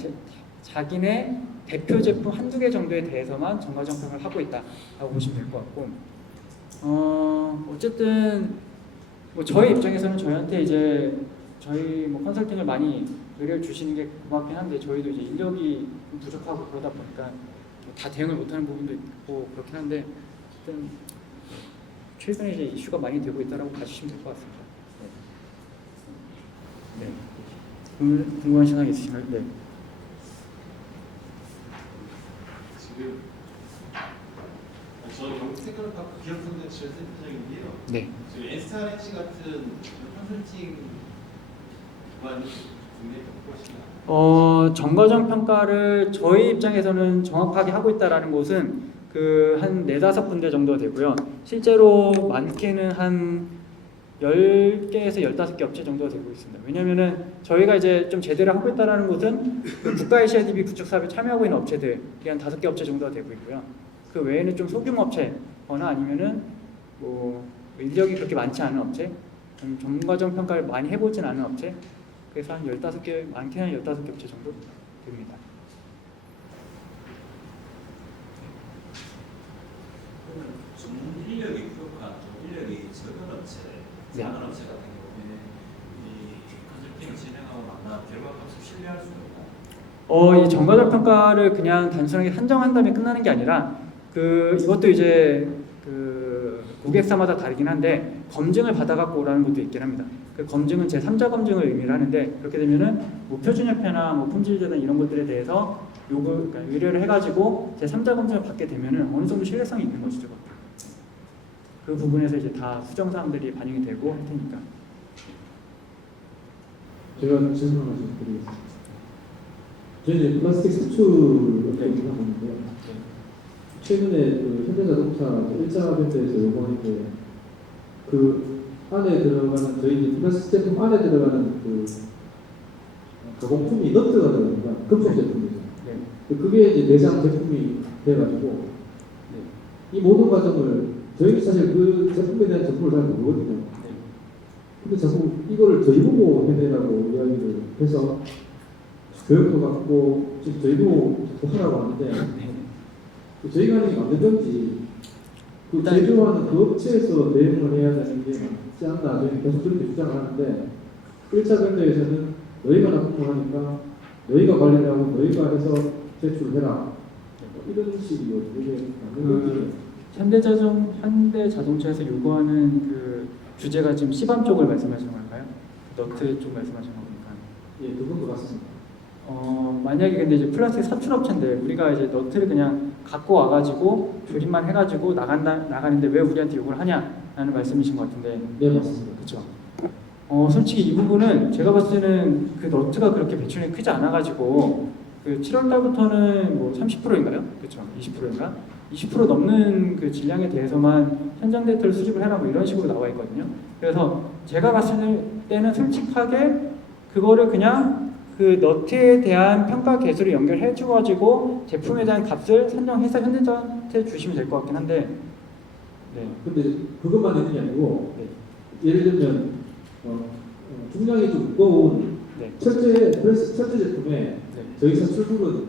자기네 대표 제품 한두 개 정도에 대해서만 정과점 평가를 하고 있다라고 보시면 될 것 같고 어쨌든 뭐 저희 입장에서는 저희한테 이제 저희 뭐 컨설팅을 많이 의뢰를 주시는 게 고맙긴 한데 저희도 이제 인력이 좀 부족하고 그러다 보니까 뭐다 대응을 못하는 부분도 있고 그렇긴 한데 어쨌든 최근에 이제 이슈가 많이 되고 있다라고 봐주시면 될 것 같습니다. 네. 궁금한 사항 있으신가요? 네. 지금 저 영국 테크노파크 기업 콘텐츠 센터장인데요. 네. 지금 SRH 같은 컨설팅 기관이 국내에 없으시나요? 정과점 평가를 저희 입장에서는 정확하게 하고 있다라는 곳은 그 한 4-5군데 정도 되고요. 실제로 많게는 한 10개에서 15개 업체 정도가 되고 있습니다. 왜냐면은 저희가 이제 좀 제대로 하고 있다라는 곳은 그 국가 ACIDB 구축 사업에 참여하고 있는 업체들이 한 5개 업체 정도가 되고 있고요. 그 외에는 좀 소규모 업체거나 아니면은 뭐 인력이 그렇게 많지 않은 업체, 정과점 평가를 많이 해보진 않은 업체, 그래서 한 15개, 많게는 15개 업체 정도 됩니다. 전문 인력이 부족한 인력이 적은 업체, 작은 업체 같은 경우에는 이 컨설팅을 진행하고 만난 결과값을 신뢰할 수가 있나요? 이 정과점 평가를 그냥 단순하게 한정한 다음에 끝나는 게 아니라 이것도 이제 그 고객사마다 다르긴 한데 검증을 받아갖고 오라는 것도 있긴 합니다. 그 검증은 제3자 검증을 의미를 하는데 그렇게 되면은 뭐 표준협회나 뭐 품질재단 이런 것들에 대해서 그러니까 의뢰를 해가지고 제3자 검증을 받게 되면은 어느 정도 신뢰성이 있는 것이죠. 그 부분에서 이제 다 수정 사항들이 반영이 되고 할 테니까. 제가 질문 하나 좀 드리겠습니다. 저희는 플라스틱 수출 네. 얘기를 하고 있는데요. 최근에 그 현대자동차 1차 밴드에서 요구하는데 그 안에 들어가는 저희 플라스틱 제품 안에 들어가는 그 가공품이 너트가 들어갑니다. 금속 제품이죠. 네. 그게 이제 내장 제품이 돼가지고 이 모든 과정을 저희는 사실 그 제품에 대한 정보를 잘 모르거든요. 네. 근데 자꾸 이거를 저희 보고 해내라고 이야기를 해서 교육도 받고 지금 저희 보고 자꾸 하라고 하는데 저희가 하는 게 맞는 건지 그 일단- 제조하는 그 업체에서 대응을 해야 되는 게 맞지 않나 저희는 계속 그렇게 주장을 하는데 1차 밴드에서는 너희가 납품을 하니까 너희가 관리하고 너희가 해서 제출을 해라 이런 식이거든요. 이게 맞는 건지 현대자동차에서 요구하는 그 주제가 지금 시밤 쪽을 말씀하시는 걸까요? 너트 쪽 말씀하시는 겁니까? 예, 그건 것 같습니다. 만약에 근데 이제 플라스틱 사출업체인데 우리가 이제 너트를 그냥 갖고 와가지고 조립만 해가지고 나가는데 왜 우리한테 요구를 하냐라는 말씀이신 것 같은데. 네, 맞습니다. 그렇죠. 솔직히 이 부분은 제가 봤을 때는 그 너트가 그렇게 배출이 크지 않아가지고 그 7월 달부터는 뭐 30%인가요? 그렇죠. 20%인가? 20% 넘는 그 질량에 대해서만 현장 데이터를 수집을 해라 뭐 이런 식으로 나와 있거든요. 그래서 제가 봤을 때는 솔직하게 그거를 그냥 그 너트에 대한 평가 계수를 연결해 주가지고 제품에 대한 값을 산정해서 현대자한테 주시면 될 것 같긴 한데. 네. 근데 그것만 있는 게 아니고 네. 예를 들면 중량이 좀 무거운 네. 철제 제품에 네. 저희 사출물은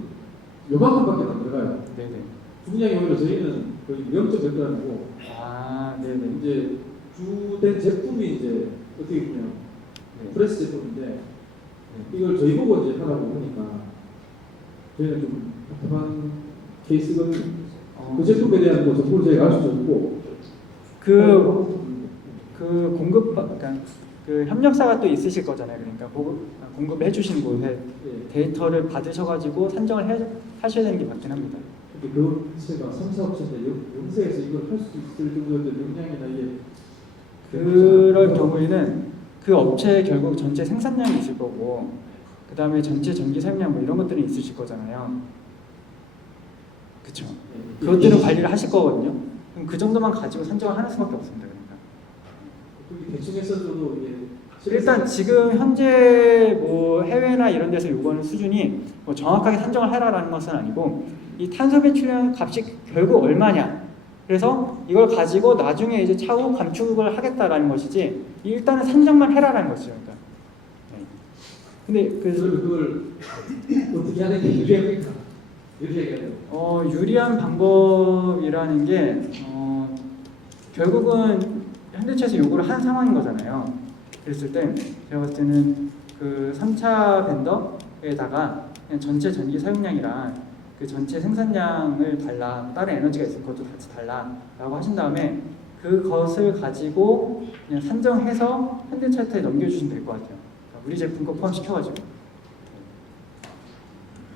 요만큼밖에 안 들어가요. 네. 네. 중량이 오히려 저희는 거의 0.1g이고 아, 네. 네. 이제 주된 제품이 이제 어떻게 보면 네. 프레스 제품인데 이걸 저희 보고 이제 하라고 하니까 저희는 좀 답답한 케이스거든요. 그 제품에 대한 뭐 정보를 저희가 알 수도 없고 그 공급, 그러니까 그 협력사가 또 있으실 거잖아요. 그러니까 공급해 주신 곳에 예. 데이터를 받으셔가지고 산정을 하셔야 되는 게 맞긴 합니다. 근데 그 업체가 3사업체인데 영세에서 이걸 할 수 있을 정도의 역량이나 이게 그럴 경우에는 그 업체에 결국 전체 생산량이 있을 거고 그 다음에 전체 전기 사용량 뭐 이런 것들이 있으실 거잖아요. 그렇죠. 예. 그것들은 관리를 하실 거거든요. 그럼 그 정도만 가지고 산정을 하는 수밖에 없습니다. 그러니까. 그게 대충 했어도 이게 일단 지금 현재 뭐 해외나 이런 데서 요구하는 수준이 뭐 정확하게 산정을 해라라는 것은 아니고 이 탄소 배출량 값이 결국 얼마냐. 그래서 이걸 가지고 나중에 이제 차후 감축을 하겠다라는 것이지 일단은 산정만 해라라는 것이죠. 그러니까. 네. 근데 그걸 어떻게 하는 게 유리합니까? 유리하게 유리한 방법이라는 게 결국은 현대차에서 요구를 한 상황인 거잖아요. 그랬을 때 제가 봤을 때는 그 3차 벤더에다가 그냥 전체 전기 사용량이랑 그 전체 생산량을 달라, 다른 에너지가 있을 것도 같이 달라라고 하신 다음에 그것을 가지고 그냥 산정해서 현대차한테 넘겨주시면 될 것 같아요. 그러니까 우리 제품 거 포함시켜가지고.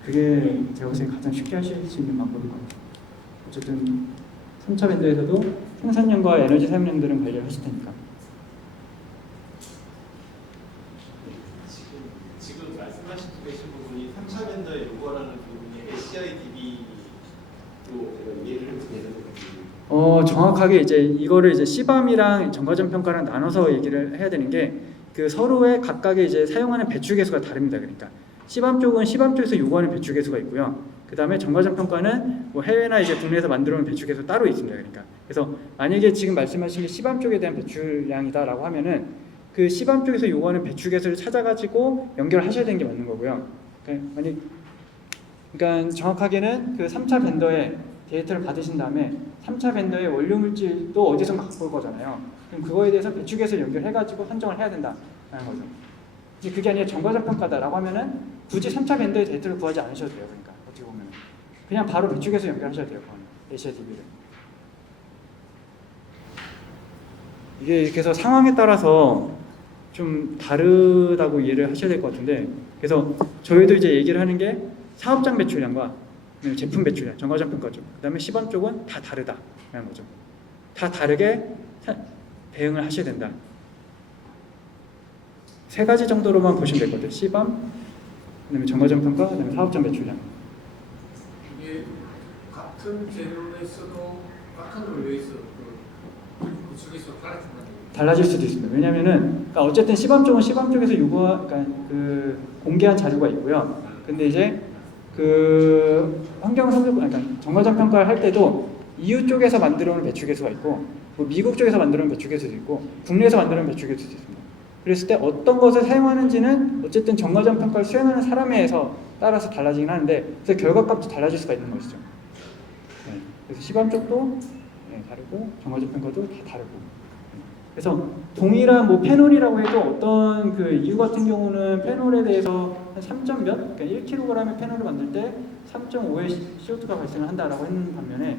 그게 제가 봤을 때 가장 쉽게 하실 수 있는 방법인 것 같아요. 어쨌든 3차 밴드에서도 생산량과 에너지 사용량들은 관리를 하실 테니까. 지금 말씀하시고 계신 부분이 3차 밴더에 요구하라는 부분이 SIDB로 제가 이해를 해도 되는 건지. 정확하게 이제 이거를 이제 시밤이랑 정과점 평가랑 나눠서 얘기를 해야 되는 게 그 서로의 각각의 이제 사용하는 배출 계수가 다릅니다. 그러니까 시밤 쪽은 시밤 쪽에서 요구하는 배출 계수가 있고요. 그 다음에 정과점 평가는 뭐 해외나 이제 국내에서 만들어온 배출 계수 따로 있습니다. 그러니까 그래서 만약에 지금 말씀하신 게 시밤 쪽에 대한 배출량이다라고 하면은 그 시밤 쪽에서 요구하는 배출 계수를 찾아가지고 연결하셔야 되는 게 맞는 거고요. 그러니까 정확하게는 그 3차 밴더에 데이터를 받으신 다음에 3차 밴더의 원료 물질도 어디선가 갖고 올 거잖아요. 그럼 그거에 대해서 배출 계수를 연결해가지고 산정을 해야 된다는 거죠. 이제 그게 아니라 정과점 평가다라고 하면은 굳이 3차 밴더의 데이터를 구하지 않으셔도 돼요. 그러니까 어떻게 보면 그냥 바로 배출 계수 연결하셔야 돼요. 그거는 SIDB를. 이게 이렇게 해서 상황에 따라서 좀 다르다고 이해를 하셔야 될 것 같은데, 그래서 저희도 이제 얘기를 하는 게 사업장 배출량과 제품 배출량, 정과점 평가죠. 그 다음에 시범 쪽은 다 다르다라는 거죠. 다 다르게 대응을 하셔야 된다. 세 가지 정도로만 보시면 될 것 같아요. 시밤, 그다음에 정과점 평가, 그다음에 사업장 매출량. 이게 같은 재료를 써도 같은 원료에서 그 구축에서 달라진다는 얘기예요. 달라질 수도 있습니다. 왜냐면은 그러니까 어쨌든 시밤 쪽은 시밤 쪽에서 그러니까 그 공개한 자료가 있고요. 근데 이제 그 환경 성적, 그러니까 정과점 평가를 할 때도 EU 쪽에서 만들어놓은 배출계수가 있고, 뭐 미국 쪽에서 만들어놓은 배출계수도 있고, 국내에서 만들어놓은 배출계수도 있습니다. 그랬을 때 어떤 것을 사용하는지는 어쨌든 정과점 평가를 수행하는 사람에서 따라서 달라지긴 하는데, 그래서 결과값도 달라질 수가 있는 것이죠. 네. 그래서 시밤 쪽도 다르고 정과점 평가도 다 다르고. 그래서 동일한 뭐 페놀이라고 해도 어떤 그 EU 같은 경우는 페놀에 대해서 한 3점 몇, 그러니까 1kg의 페놀을 만들 때 3.5의 CO2가 발생을 한다라고 했는 반면에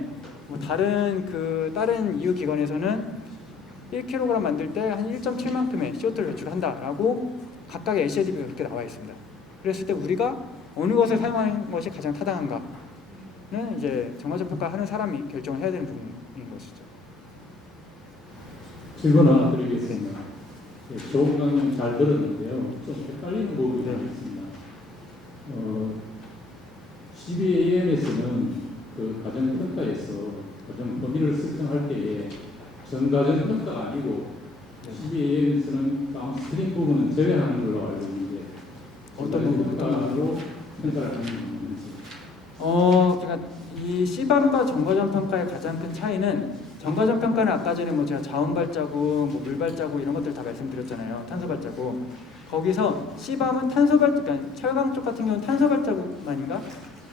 뭐 다른 EU 기관에서는 1kg 만들 때 한 1.7만큼의 CO2를 배출한다라고 각각의 LCD가 그렇게 나와 있습니다. 그랬을 때 우리가 어느 것을 사용하는 것이 가장 타당한가는 이제 정과점 평가하는 사람이 결정을 해야 되는 부분인 것이죠. 질문 하나 드리겠습니다. 좋은 강의 잘 들었는데요. 좀 헷갈리는 부분이 있습니다. CBAM에서는 그 가정평가에서 가정 범위를 설정할 때에 전가정 평가가 아니고 CBAM에서는 다운스트림 부분은 제외하는 걸로 알고 있는데 어떤 평가로 평가를 하는 건지. 그러니까 이 시밤과 정과점 평가의 가장 큰 차이는 정과점 평가는 아까 전에 뭐 제가 자원 발자국, 뭐 물 발자국 이런 것들 다 말씀드렸잖아요. 탄소 발자국. 거기서 시밤은 탄소 발자국, 그러니까 철강 쪽 같은 경우는 탄소 발자국만인가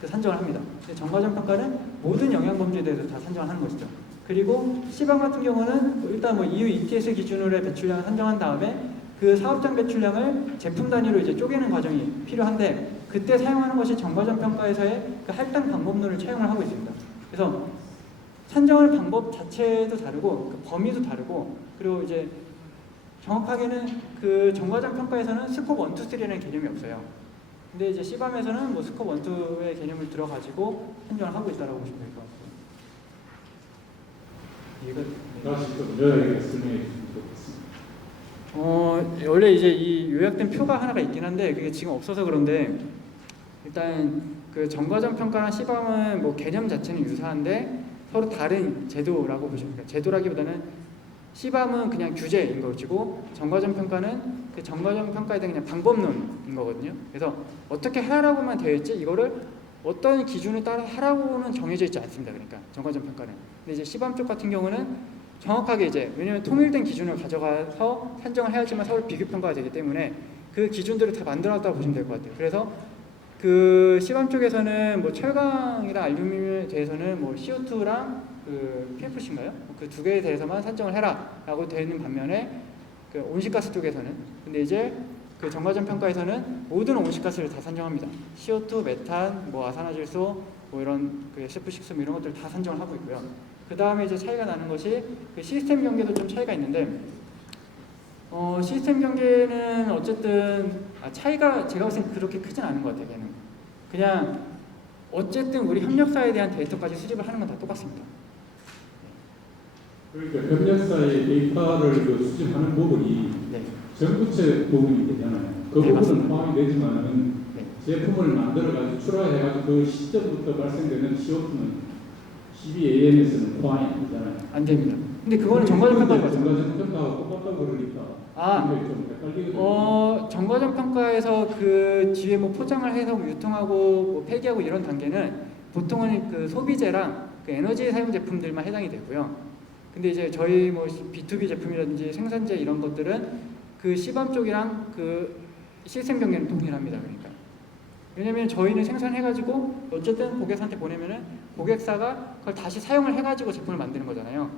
산정을 합니다. 근데 정과점 평가는 모든 영양 범주에 대해서 다 산정을 하는 것이죠. 그리고 시밤 같은 경우는 일단 뭐 EU ETS 기준으로의 배출량을 산정한 다음에 그 사업장 배출량을 제품 단위로 이제 쪼개는 과정이 필요한데 그때 사용하는 것이 정과점 평가에서의 그 할당 방법론을 채용을 하고 있습니다. 그래서 산정하는 방법 자체도 다르고 그 범위도 다르고 그리고 이제 정확하게는 그 정과점 평가에서는 스콥 1, 2, 3라는 개념이 없어요. 근데 이제 시밤에서는 뭐 스콥 1, 2의 개념을 들어가지고 산정을 하고 있다라고 보시면 될 것 같아요. 이해가 다시 좀 요약하게 설명해 주시면 좋겠습니다. 원래 이제 이 요약된 표가 하나가 있긴 한데 그게 지금 없어서 그런데 일단 그 정과점 평가랑 시밤은 뭐 개념 자체는 유사한데 서로 다른 제도라고 보시면 돼요. 제도라기보다는 시밤은 그냥 규제인 것이고 정과점 평가는 그 정과점 평가에 대한 그냥 방법론인 거거든요. 그래서 어떻게 하라고만 되어 있지 이거를 어떤 기준을 따라 하라고는 정해져 있지 않습니다. 그러니까 정과점 평가는. 근데 이제 시밤 쪽 같은 경우는 정확하게 이제 왜냐면 통일된 기준을 가져가서 산정을 해야지만 서로 비교 평가가 되기 때문에 그 기준들을 다 만들어놨다고 보시면 될 것 같아요. 그래서 그 시밤 쪽에서는 뭐 철강이랑 알루미늄에 대해서는 뭐 CO2랑 그 PFC인가요? 그 두 개에 대해서만 산정을 해라라고 되어 있는 반면에 그 온실가스 쪽에서는 근데 이제 그 정과점 평가에서는 모든 온실가스를 다 산정합니다. CO2, 메탄, 뭐 아산화질소, 뭐 이런 그 SF6 뭐 이런 것들 다 산정을 하고 있고요. 그 다음에 이제 차이가 나는 것이 그 시스템 경계도 좀 차이가 있는데 시스템 경계는 어쨌든 차이가 제가 봤을 땐 그렇게 크진 않은 것 같아요. 걔는 그냥 어쨌든 우리 협력사에 대한 데이터까지 수집을 하는 건 다 똑같습니다. 그러니까 협력사의 데이터를 그 수집하는 부분이 네. 전구체 부분이 되잖아요. 그 네, 부분은 맞습니다. 포함이 되지만은 네. 제품을 만들어가지고 출하해가지고 그 시점부터 발생되는 CO2는 CBAM에서는 포함이 안 되잖아요. 안 됩니다. 근데 그거는 정과점 평가가 맞아요. 정과점 평가하고 똑같다고 그러니까 이게 좀 헷갈리거든요. 정과점 평가에서 그 뒤에 뭐 포장을 해서 뭐 유통하고 뭐 폐기하고 이런 단계는 보통은 그 소비재랑 그 에너지 사용 제품들만 해당이 되고요. 근데 이제 저희 뭐 B2B 제품이라든지 생산재 이런 것들은 그 시밤 쪽이랑 그 시스템 경계는 동일합니다. 그러니까 왜냐면 저희는 생산해가지고 어쨌든 고객사한테 보내면은 고객사가 그걸 다시 사용을 해가지고 제품을 만드는 거잖아요.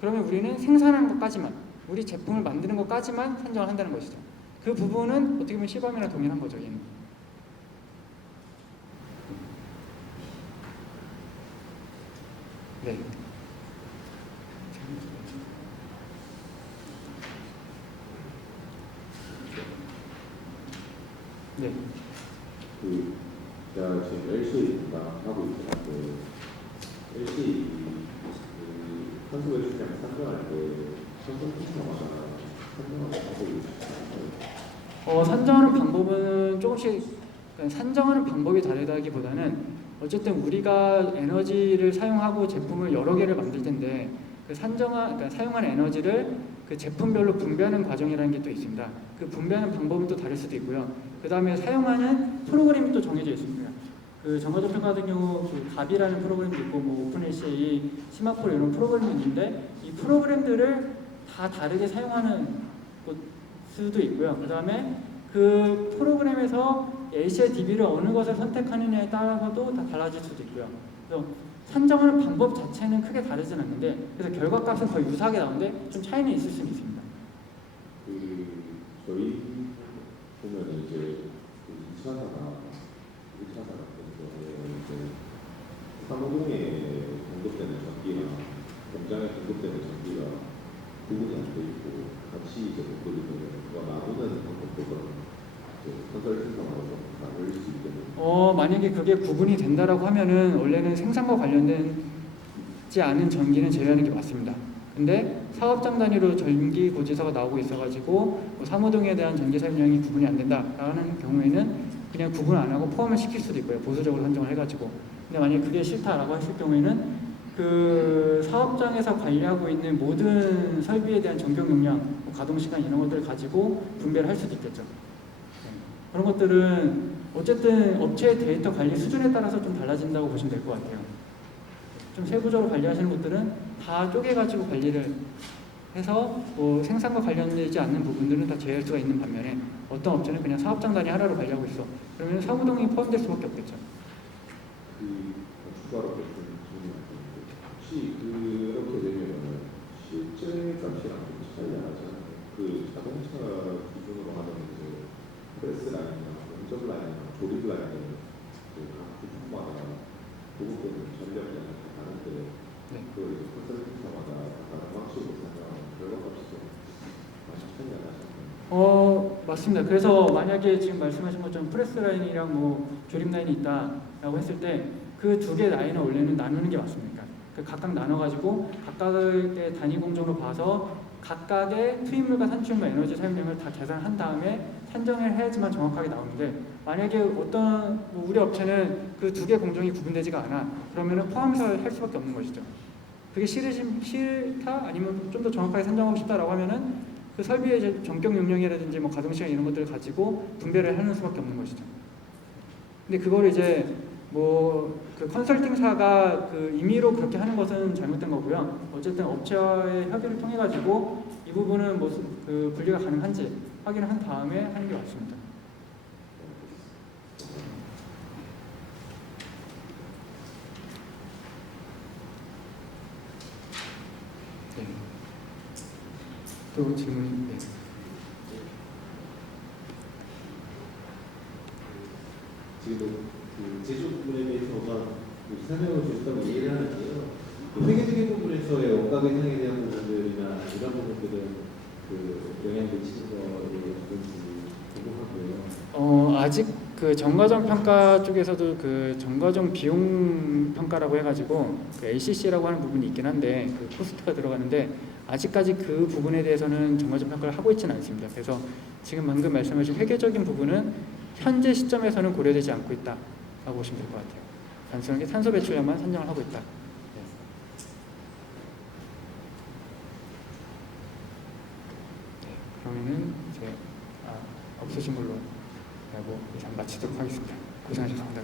그러면 우리는 생산하는 것까지만 우리 제품을 만드는 것까지만 산정을 한다는 것이죠. 그 부분은 어떻게 보면 시밤이랑 동일한 거죠. 얘는. 네. 네. 그 제가 지금 LC가 하고 있잖아요. 그 LC 그 탄소 배출량 산정할 때 탄소 배출량마다 선정하는 방법이 있을까요? 산정하는 방법은 조금씩 그러니까 산정하는 방법이 다르다기보다는 어쨌든 우리가 에너지를 사용하고 제품을 여러 개를 만들 텐데 그 그러니까 사용한 에너지를 그 제품별로 분배하는 과정이라는 게 또 있습니다. 그 분배하는 방법은 또 다를 수도 있고요. 그 다음에 사용하는 프로그램이 또 정해져 있습니다. 그 정가적 평가 같은 경우 그 갑이라는 프로그램도 있고 뭐 오픈ACA, 시마폴 이런 프로그램이 있는데 이 프로그램들을 다 다르게 사용하는 수도 있고요. 그 다음에 그 프로그램에서 ACI DB를 어느 것을 선택하느냐에 따라서도 다 달라질 수도 있고요. 그래서 산정하는 방법 자체는 크게 다르진 않는데 그래서 결과값은 거의 유사하게 나오는데 좀 차이는 있을 수는 있습니다. 저희 보면 이제 2차사나 1차사 같은 경우에 이제 사무동에 공급되는 전기랑 공장에 공급되는 전기가 구분이 안 돼 있고 같이 이제 공급이 되면 그거 나누는 방법도 그런 컨설팅사하고 좀 다를 수 있겠네요. 만약에 그게 구분이 된다라고 하면은 원래는 생산과 관련되지 않은 전기는 제외하는 게 맞습니다. 근데 사업장 단위로 전기 고지서가 나오고 있어가지고 뭐 사무동에 대한 전기 사용량이 구분이 안 된다라는 경우에는 그냥 구분 안 하고 포함을 시킬 수도 있고요. 보수적으로 산정을 해가지고. 근데 만약에 그게 싫다라고 했을 경우에는 그 사업장에서 관리하고 있는 모든 설비에 대한 전경 용량, 뭐 가동 시간 이런 것들을 가지고 분배를 할 수도 있겠죠. 그런 것들은 어쨌든 업체의 데이터 관리 수준에 따라서 좀 달라진다고 보시면 될 것 같아요. 좀 세부적으로 관리하시는 분들은 다 쪼개가지고 관리를 해서 뭐 생산과 관련되지 않는 부분들은 다 제외할 수가 있는 반면에 어떤 업체는 그냥 사업장 단위 하나로 관리하고 있어. 그러면 사무동이 포함될 수밖에 없겠죠. 추가로 질문이 있는데 혹시 그렇게 되면 실제 값이랑 좀 차이가 나지 않나요? 그 자동차 기준으로 하면 이제 프레스 라인이나 용접 라인이나 조립 라인은 각 부분마다 부분되는 전력이 다 다른데 네. 그걸 이제 컨설팅사마다 다른 방식으로 사용하면 결과값이 좀 많이 차이가 나지 않나요? 맞습니다. 그래서 만약에 지금 말씀하신 것처럼 프레스 라인이랑 뭐 조립 라인이 있다라고 했을 때 그 두 개 라인을 원래는 나누는 게 맞습니까? 그 각각 나눠가지고 각각의 단위 공정으로 봐서 각각의 투입물과 산출물 에너지 사용량을 다 계산한 다음에 산정을 해야지만 정확하게 나오는데 만약에 어떤 뭐 우리 업체는 그 두 개 공정이 구분되지가 않아 그러면은 포함해서 할 수밖에 없는 것이죠. 그게 싫다 아니면 좀 더 정확하게 산정하고 싶다라고 하면은 그 설비의 이제 전격 용량이라든지 뭐 가동 시간 이런 것들을 가지고 분배를 하는 수밖에 없는 것이죠. 근데 그걸 이제 뭐 그 컨설팅사가 그 임의로 그렇게 하는 것은 잘못된 거고요. 어쨌든 업체와의 협의를 통해 가지고 이 부분은 뭐 그 분리가 가능한지 확인을 한 다음에 하는 게 맞습니다. 네. 또 질문이 네. 지금 그 제조 부분에 대해서가 설명을 주셨다고 이해를 하는데요. 그 회계적인 부분에서의 원가 계상에 대한 부분들이나 이런 부분들은 그 영향을 미치는 거에 어떤지 궁금하고요. 아직 그 정과정 평가 쪽에서도 그 정과정 비용 평가라고 해가지고 그 LCC라고 하는 부분이 있긴 한데 그 코스트가 들어가는데 아직까지 그 부분에 대해서는 정과정 평가를 하고 있지는 않습니다. 그래서 지금 방금 말씀하신 회계적인 부분은 현재 시점에서는 고려되지 않고 있다라고 보시면 될 것 같아요. 단순하게 탄소 배출량만 산정을 하고 있다. 네. 네, 그러면은 이제 없으신 걸로 하고 이상 마치도록 하겠습니다. 고생하셨습니다.